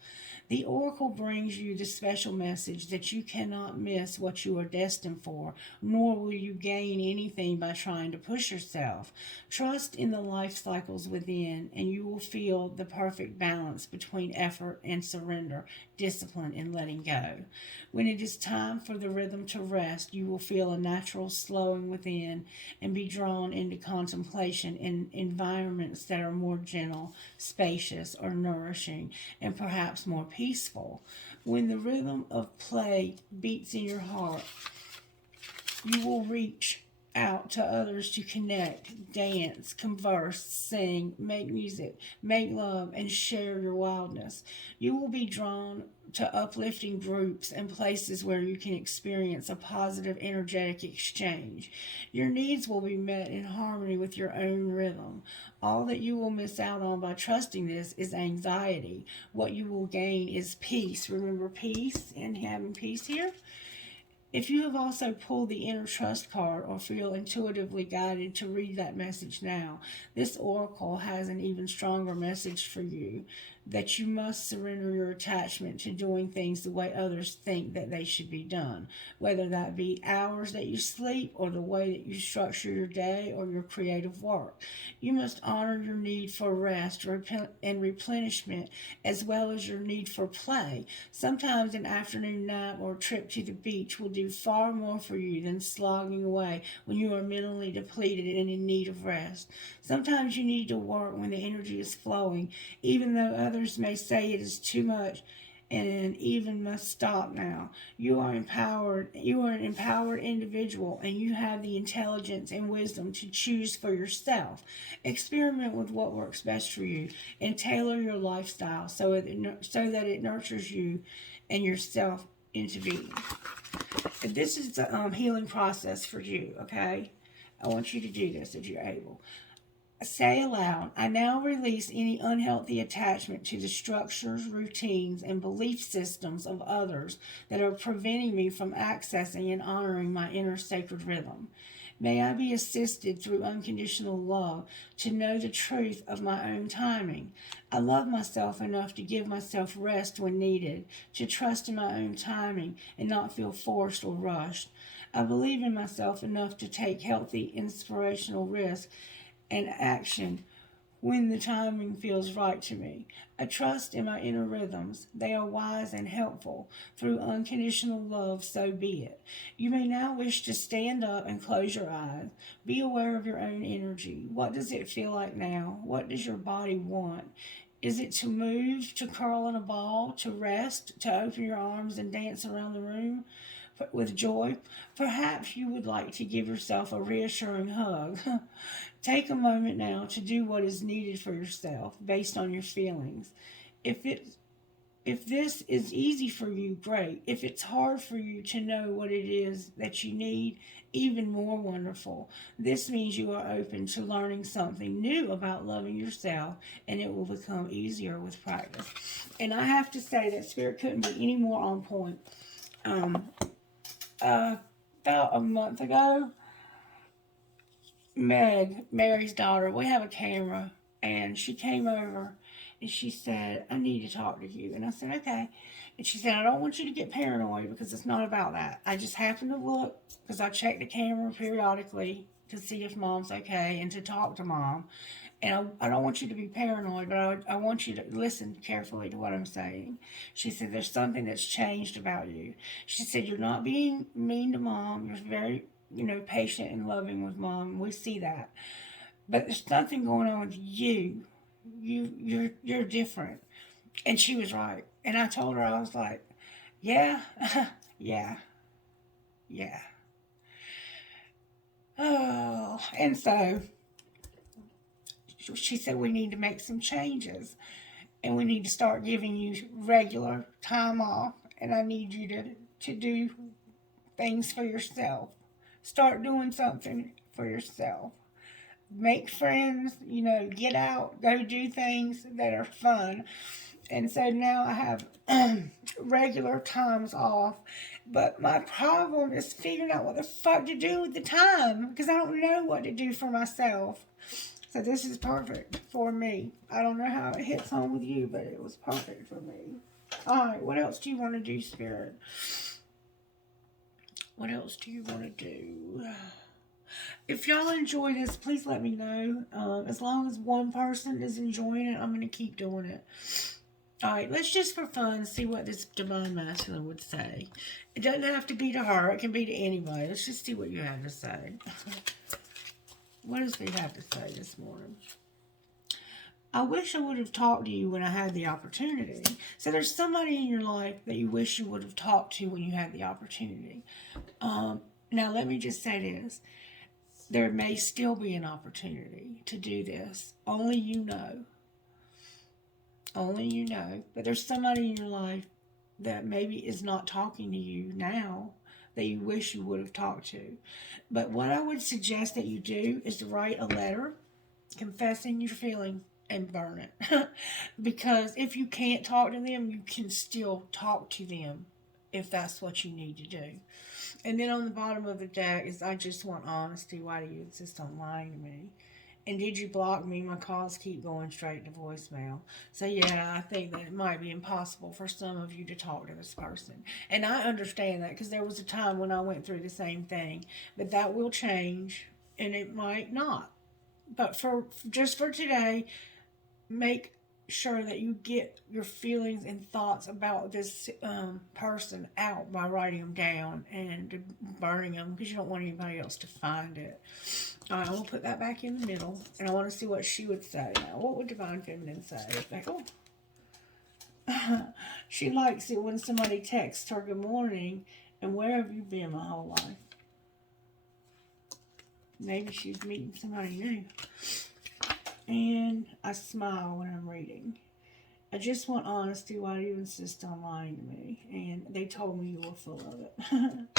The oracle brings you the special message that you cannot miss what you are destined for, nor will you gain anything by trying to push yourself. Trust in the life cycles within, and you will feel the perfect balance between effort and surrender, discipline and letting go. When it is time for the rhythm to rest, you will feel a natural slowing within and be drawn into contemplation in environments that are more gentle, spacious, or nourishing, and perhaps more peaceful. When the rhythm of play beats in your heart, you will reach out to others to connect, dance, converse, sing, make music, make love, and share your wildness. You will be drawn to uplifting groups and places where you can experience a positive, energetic exchange. Your needs will be met in harmony with your own rhythm. All that you will miss out on by trusting this is anxiety. What you will gain is peace. Remember peace and having peace here? If you have also pulled the inner trust card or feel intuitively guided to read that message now, this oracle has an even stronger message for you. that you must surrender your attachment to doing things the way others think that they should be done, whether that be hours that you sleep or the way that you structure your day or your creative work. You must honor your need for rest and replenishment as well as your need for play. Sometimes an afternoon nap or a trip to the beach will do far more for you than slogging away when you are mentally depleted and in need of rest. Sometimes you need to work when the energy is flowing, even though others may say it is too much and even must stop now. You are empowered. You are an empowered individual, and you have the intelligence and wisdom to choose for yourself. Experiment with what works best for you, and tailor your lifestyle so that it nurtures you and yourself into being. This is the healing process for you. Okay, I want you to do this if you're able. Say aloud, I now release any unhealthy attachment to the structures, routines, and belief systems of others that are preventing me from accessing and honoring my inner sacred rhythm. May I be assisted through unconditional love to know the truth of my own timing. I love myself enough to give myself rest when needed, to trust in my own timing and not feel forced or rushed. I believe in myself enough to take healthy, inspirational risks and action when the timing feels right to me. I trust in my inner rhythms. They are wise and helpful. Through unconditional love, so be it. You may now wish to stand up and close your eyes. Be aware of your own energy. What does it feel like now? What does your body want? Is it to move, to curl in a ball, to rest, to open your arms and dance around the room with joy? Perhaps you would like to give yourself a reassuring hug. Take a moment now to do what is needed for yourself based on your feelings. If this is easy for you, great. If it's hard for you to know what it is that you need, even more wonderful. This means you are open to learning something new about loving yourself, and it will become easier with practice. And I have to say that Spirit couldn't be any more on point. About a month ago, Meg, Mary's daughter, we have a camera, and she came over and she said, I need to talk to you. And I said, okay. And she said, I don't want you to get paranoid because it's not about that. I just happened to look because I check the camera periodically to see if mom's okay and to talk to mom. And I don't want you to be paranoid, but I want you to listen carefully to what I'm saying. She said, there's something that's changed about you. She said, you're not being mean to mom. You're very, patient and loving with mom. We see that. But there's something going on with you. You're different. And she was right. And I told her, I was like, yeah, yeah. Oh, and so she said, we need to make some changes. And we need to start giving you regular time off. And I need you to do things for yourself. Start doing something for yourself. Make friends, get out, go do things that are fun. And so now I have regular times off. But my problem is figuring out what the fuck to do with the time because I don't know what to do for myself. So this is perfect for me. I don't know how it hits home with you, but it was perfect for me. All right, what else do you want to do, Spirit? What else do you want to do? If y'all enjoy this, please let me know. As long as one person is enjoying it, I'm going to keep doing it. All right, let's just for fun see what this Divine Masculine would say. It doesn't have to be to her. It can be to anybody. Let's just see what you have to say. What does he have to say this morning? I wish I would have talked to you when I had the opportunity. So there's somebody in your life that you wish you would have talked to when you had the opportunity. Now, let me just say this. There may still be an opportunity to do this. Only you know. Only you know. But there's somebody in your life that maybe is not talking to you now that you wish you would have talked to. But what I would suggest that you do is to write a letter confessing your feelings and burn it. Because if you can't talk to them, you can still talk to them if that's what you need to do. And then on the bottom of the deck is, I just want honesty. Why do you insist on lying to me? And did you block me? My calls keep going straight to voicemail. So yeah, I think that it might be impossible for some of you to talk to this person. And I understand that because there was a time when I went through the same thing. But that will change and it might not. But for just for today, make sure that you get your feelings and thoughts about this person out by writing them down and burning them because you don't want anybody else to find it. All right, I'm going to put that back in the middle, and I want to see what she would say. Now, what would Divine Feminine say? Like, oh. She likes it when somebody texts her good morning, and where have you been my whole life? Maybe she's meeting somebody new. And I smile when I'm reading. I just want honesty. Why do you insist on lying to me? And they told me you were full of it.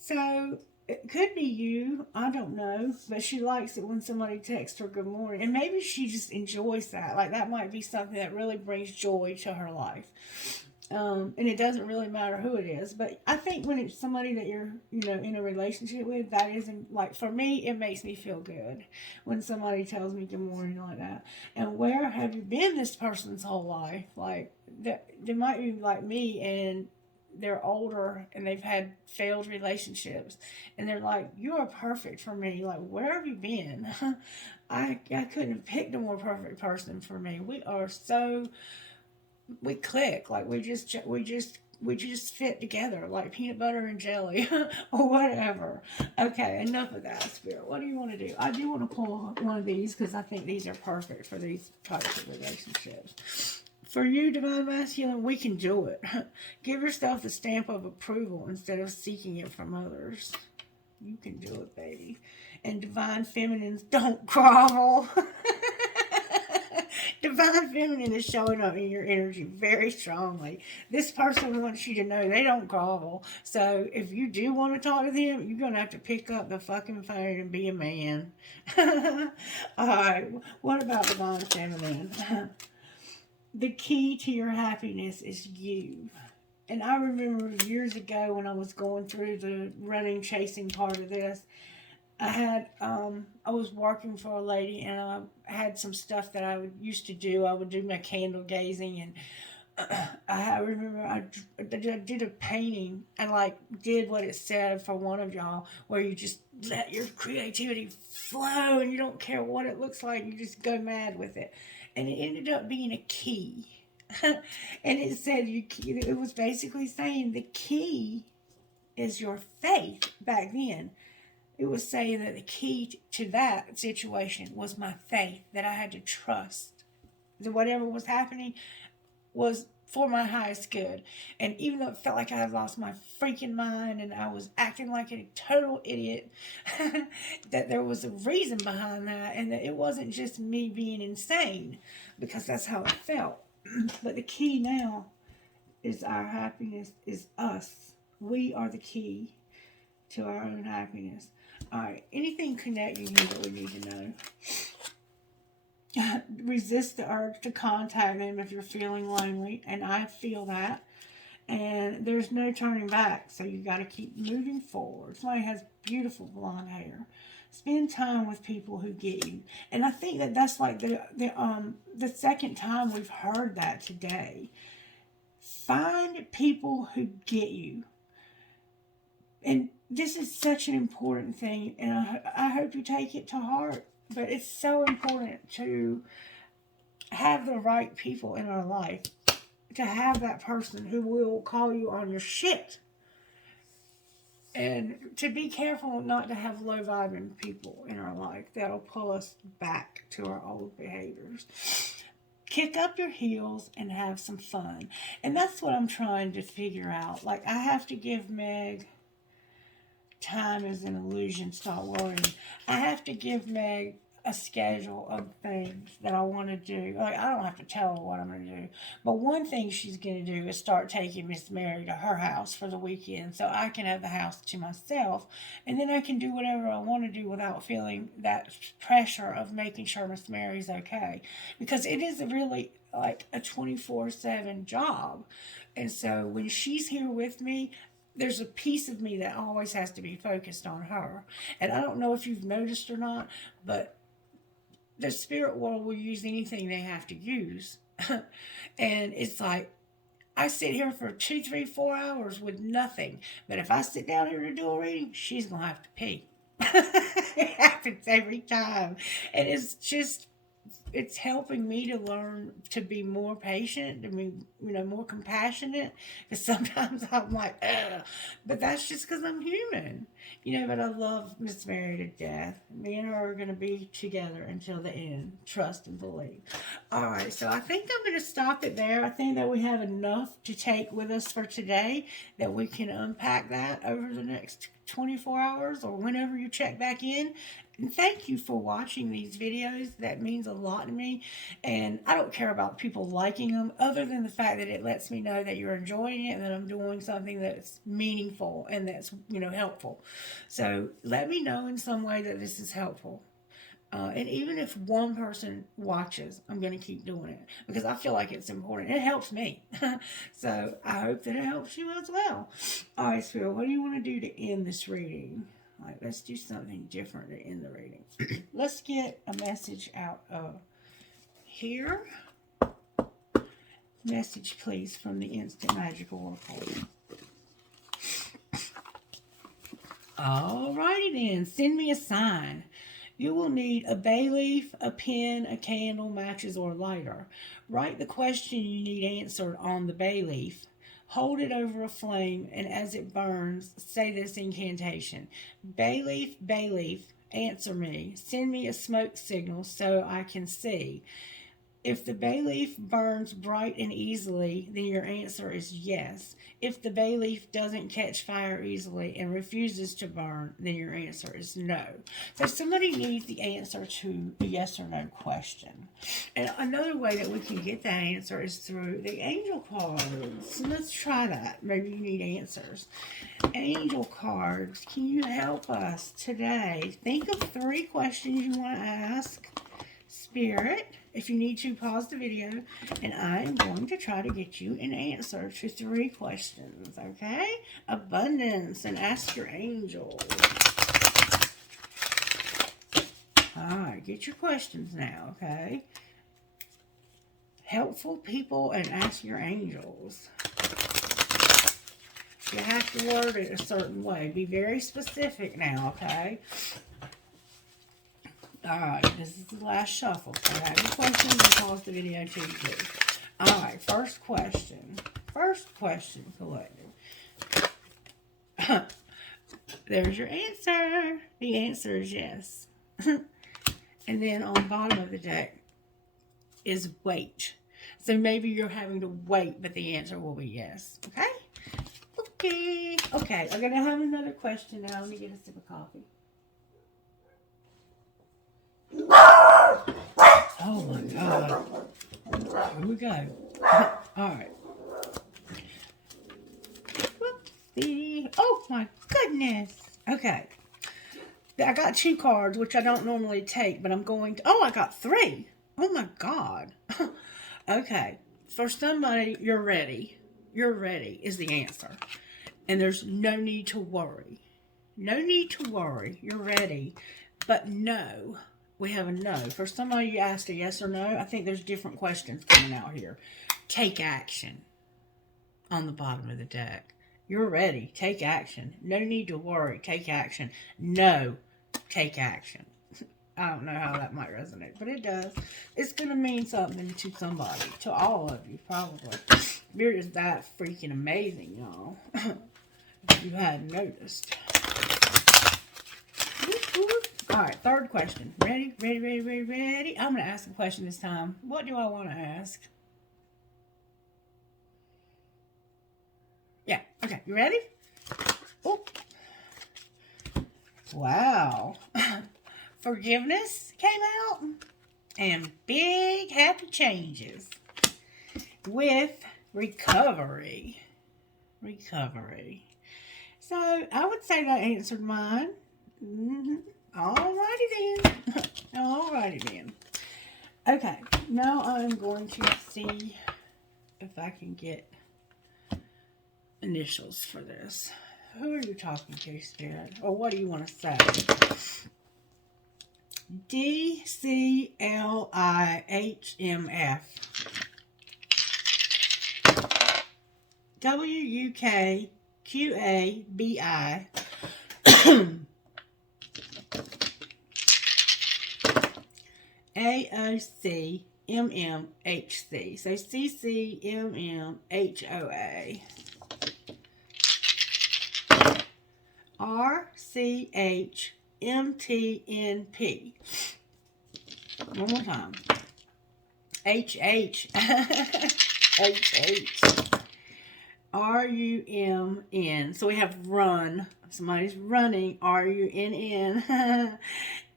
So it could be you. I don't know. But she likes it when somebody texts her good morning. And maybe she just enjoys that. Like that might be something that really brings joy to her life. And it doesn't really matter who it is, but I think when it's somebody that you're, in a relationship with, that isn't, like, for me, it makes me feel good when somebody tells me good morning like that. And where have you been this person's whole life? Like, they might be like me and they're older and they've had failed relationships and they're like, you are perfect for me. Like, where have you been? I couldn't have picked a more perfect person for me. We click, like we just fit together like peanut butter and jelly or whatever. Okay, enough of that, Spirit. What do you want to do? I do want to pull one of these because I think these are perfect for these types of relationships. For you, Divine Masculine, we can do it. Give yourself the stamp of approval instead of seeking it from others. You can do it, baby. And Divine Feminines, don't grovel. Divine Feminine is showing up in your energy very strongly. This person wants you to know they don't grovel. So if you do want to talk to them, you're going to have to pick up the fucking phone and be a man. Alright, what about Divine Feminine? The key to your happiness is you. And I remember years ago when I was going through the running, chasing part of this, I was working for a lady and I had some stuff that I used to do. I would do my candle gazing and I remember I did a painting and like did what it said for one of y'all where you just let your creativity flow and you don't care what it looks like. You just go mad with it. And it ended up being a key. And it said, it was basically saying the key is your faith back then. It was saying that the key to that situation was my faith, that I had to trust that whatever was happening was for my highest good. And even though it felt like I had lost my freaking mind and I was acting like a total idiot, that there was a reason behind that and that it wasn't just me being insane, because that's how it felt. But the key now is our happiness is us. We are the key to our own happiness. Alright, anything connecting you that we need to know? Resist the urge to contact them if you're feeling lonely, and I feel that. And there's no turning back, so you got to keep moving forward. Somebody has beautiful blonde hair. Spend time with people who get you. And I think that that's like the second time we've heard that today. Find people who get you. And this is such an important thing, and I hope you take it to heart. But it's so important to have the right people in our life. To have that person who will call you on your shit. And to be careful not to have low vibing people in our life that'll pull us back to our old behaviors. Kick up your heels and have some fun. And that's what I'm trying to figure out. Like, I have to give Meg time is an illusion, stop worrying. I have to give Meg a schedule of things that I want to do. Like, I don't have to tell her what I'm going to do. But one thing she's going to do is start taking Miss Mary to her house for the weekend so I can have the house to myself. And then I can do whatever I want to do without feeling that pressure of making sure Miss Mary's okay. Because it is really like a 24/7 job. And so when she's here with me, there's a piece of me that always has to be focused on her. And I don't know if you've noticed or not, but the spirit world will use anything they have to use. And it's like, I sit here for 2, 3, 4 hours with nothing. But if I sit down here to do a reading, she's going to have to pee. It happens every time. And it's helping me to learn to be more patient, to be, more compassionate. Because sometimes I'm like, ugh. But that's just because I'm human. But I love Miss Mary to death. Me and her are going to be together until the end. Trust and believe. All right, so I think I'm going to stop it there. I think that we have enough to take with us for today, that we can unpack that over the next 24 hours or whenever you check back in. And thank you for watching these videos. That means a lot to me. And I don't care about people liking them, other than the fact that it lets me know that you're enjoying it and that I'm doing something that's meaningful and that's, helpful. So let me know in some way that this is helpful. And even if one person watches, I'm going to keep doing it because I feel like it's important. It helps me. So I hope that it helps you as well. All right, Spirit, what do you want to do to end this reading? All right, let's do something different to end the reading. Let's get a message out of here. Message, please, from the Instant Magical Oracle. All righty then. Send me a sign. You will need a bay leaf, a pen, a candle, matches, or lighter. Write the question you need answered on the bay leaf. Hold it over a flame, and as it burns, say this incantation. Bay leaf, answer me. Send me a smoke signal so I can see. If the bay leaf burns bright and easily, then your answer is yes. If the bay leaf doesn't catch fire easily and refuses to burn, then your answer is no. So somebody needs the answer to the yes or no question. And another way that we can get that answer is through the angel cards. So let's try that. Maybe you need answers. Angel cards, can you help us today? Think of 3 questions you want to ask Spirit. If you need to, pause the video, and I am going to try to get you an answer to 3 questions, okay? Abundance, and ask your angels. All right, get your questions now, okay? Helpful people, and ask your angels. You have to word it a certain way. Be very specific now, okay? Alright, this is the last shuffle. So I have your questions and pause the video too. Alright, first question. First question, collective. There's your answer. The answer is yes. And then on the bottom of the deck is wait. So maybe you're having to wait, but the answer will be yes. Okay? Okay, I'm going to have another question now. Let me get a sip of coffee. Oh my God. Here we go. Alright. Whoopsie. Oh my goodness. Okay. I got 2 cards, which I don't normally take, but I'm going to... Oh, I got 3. Oh my God. Okay. For somebody, you're ready. You're ready is the answer. And there's no need to worry. No need to worry. You're ready. But no. We have a no. For somebody you asked a yes or no, I think there's different questions coming out here. Take action on the bottom of the deck. You're ready. Take action. No need to worry. Take action. No. Take action. I don't know how that might resonate, but it does. It's going to mean something to somebody. To all of you, probably. You're just that freaking amazing, y'all. If you hadn't noticed. Alright, third question. Ready? Ready, ready, ready, ready? I'm going to ask a question this time. What do I want to ask? Yeah, okay. You ready? Oh. Wow. Forgiveness came out. And big happy changes. With recovery. Recovery. So, I would say that answered mine. Alrighty then. Alrighty then. Okay, now I'm going to see if I can get initials for this. Who are you talking to, Spirit? Or what do you want to say? DCLIHMF. WUKQABI. AOCMMHC. So CCMMHOA. RCHMTNP. One more time. HH. HH. RUMN. So we have run. Somebody's running. RUNN.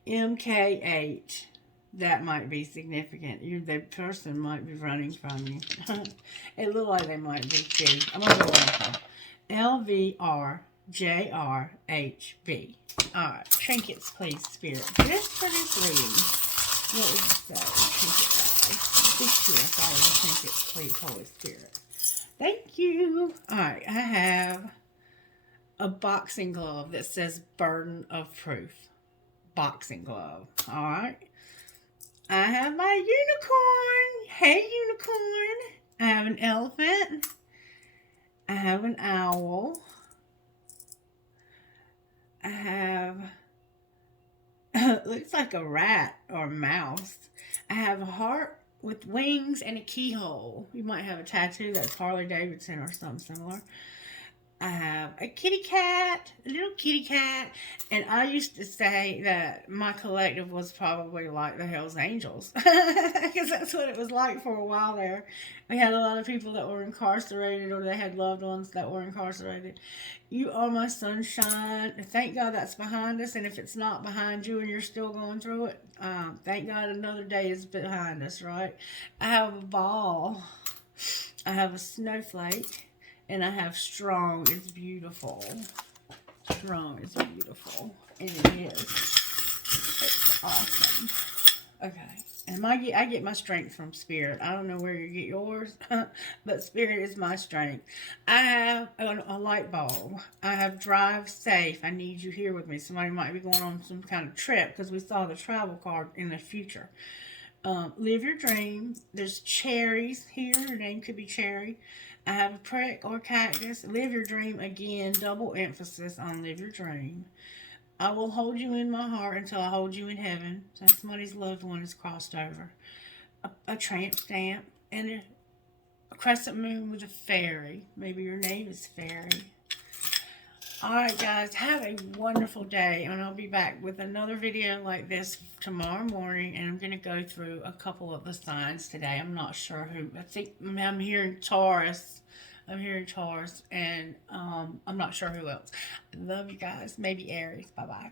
MKH. That might be significant. The person might be running from you. It looks like they might be too. I'm going to go on. LVRJRHB. Alright, trinkets, please, Spirit. Just for this reading. What would you say? Trinket guys. This year, follow the trinkets, please, Holy Spirit. Thank you. Alright, I have a boxing glove that says burden of proof. Boxing glove. Alright. I have my unicorn. Hey, unicorn. I have an elephant. I have an owl. I have, looks like a rat or a mouse. I have a heart with wings and a keyhole. You might have a tattoo that's Harley Davidson or something similar. I have a kitty cat, a little kitty cat, and I used to say that my collective was probably like the Hells Angels, because that's what it was like for a while there. We had a lot of people that were incarcerated, or they had loved ones that were incarcerated. You are my sunshine. Thank God that's behind us, and if it's not behind you and you're still going through it, thank God another day is behind us, right? I have a ball. I have a snowflake. And I have strong is beautiful. Strong is beautiful. And it is. It's awesome. Okay. And I get my strength from Spirit. I don't know where you get yours, but Spirit is my strength. I have a light bulb. I have drive safe. I need you here with me. Somebody might be going on some kind of trip, because we saw the travel card in the future. Live your dream. There's cherries here. Your name could be Cherry. I have a prick or cactus. Live your dream again. Double emphasis on live your dream. I will hold you in my heart until I hold you in heaven. So somebody's loved one is crossed over. A tramp stamp. And a crescent moon with a fairy. Maybe your name is Fairy. Alright guys, have a wonderful day, and I'll be back with another video like this tomorrow morning, and I'm going to go through a couple of the signs today. I'm not sure who. I think I'm hearing Taurus. I'm hearing Taurus, and I'm not sure who else. I love you guys. Maybe Aries. Bye-bye.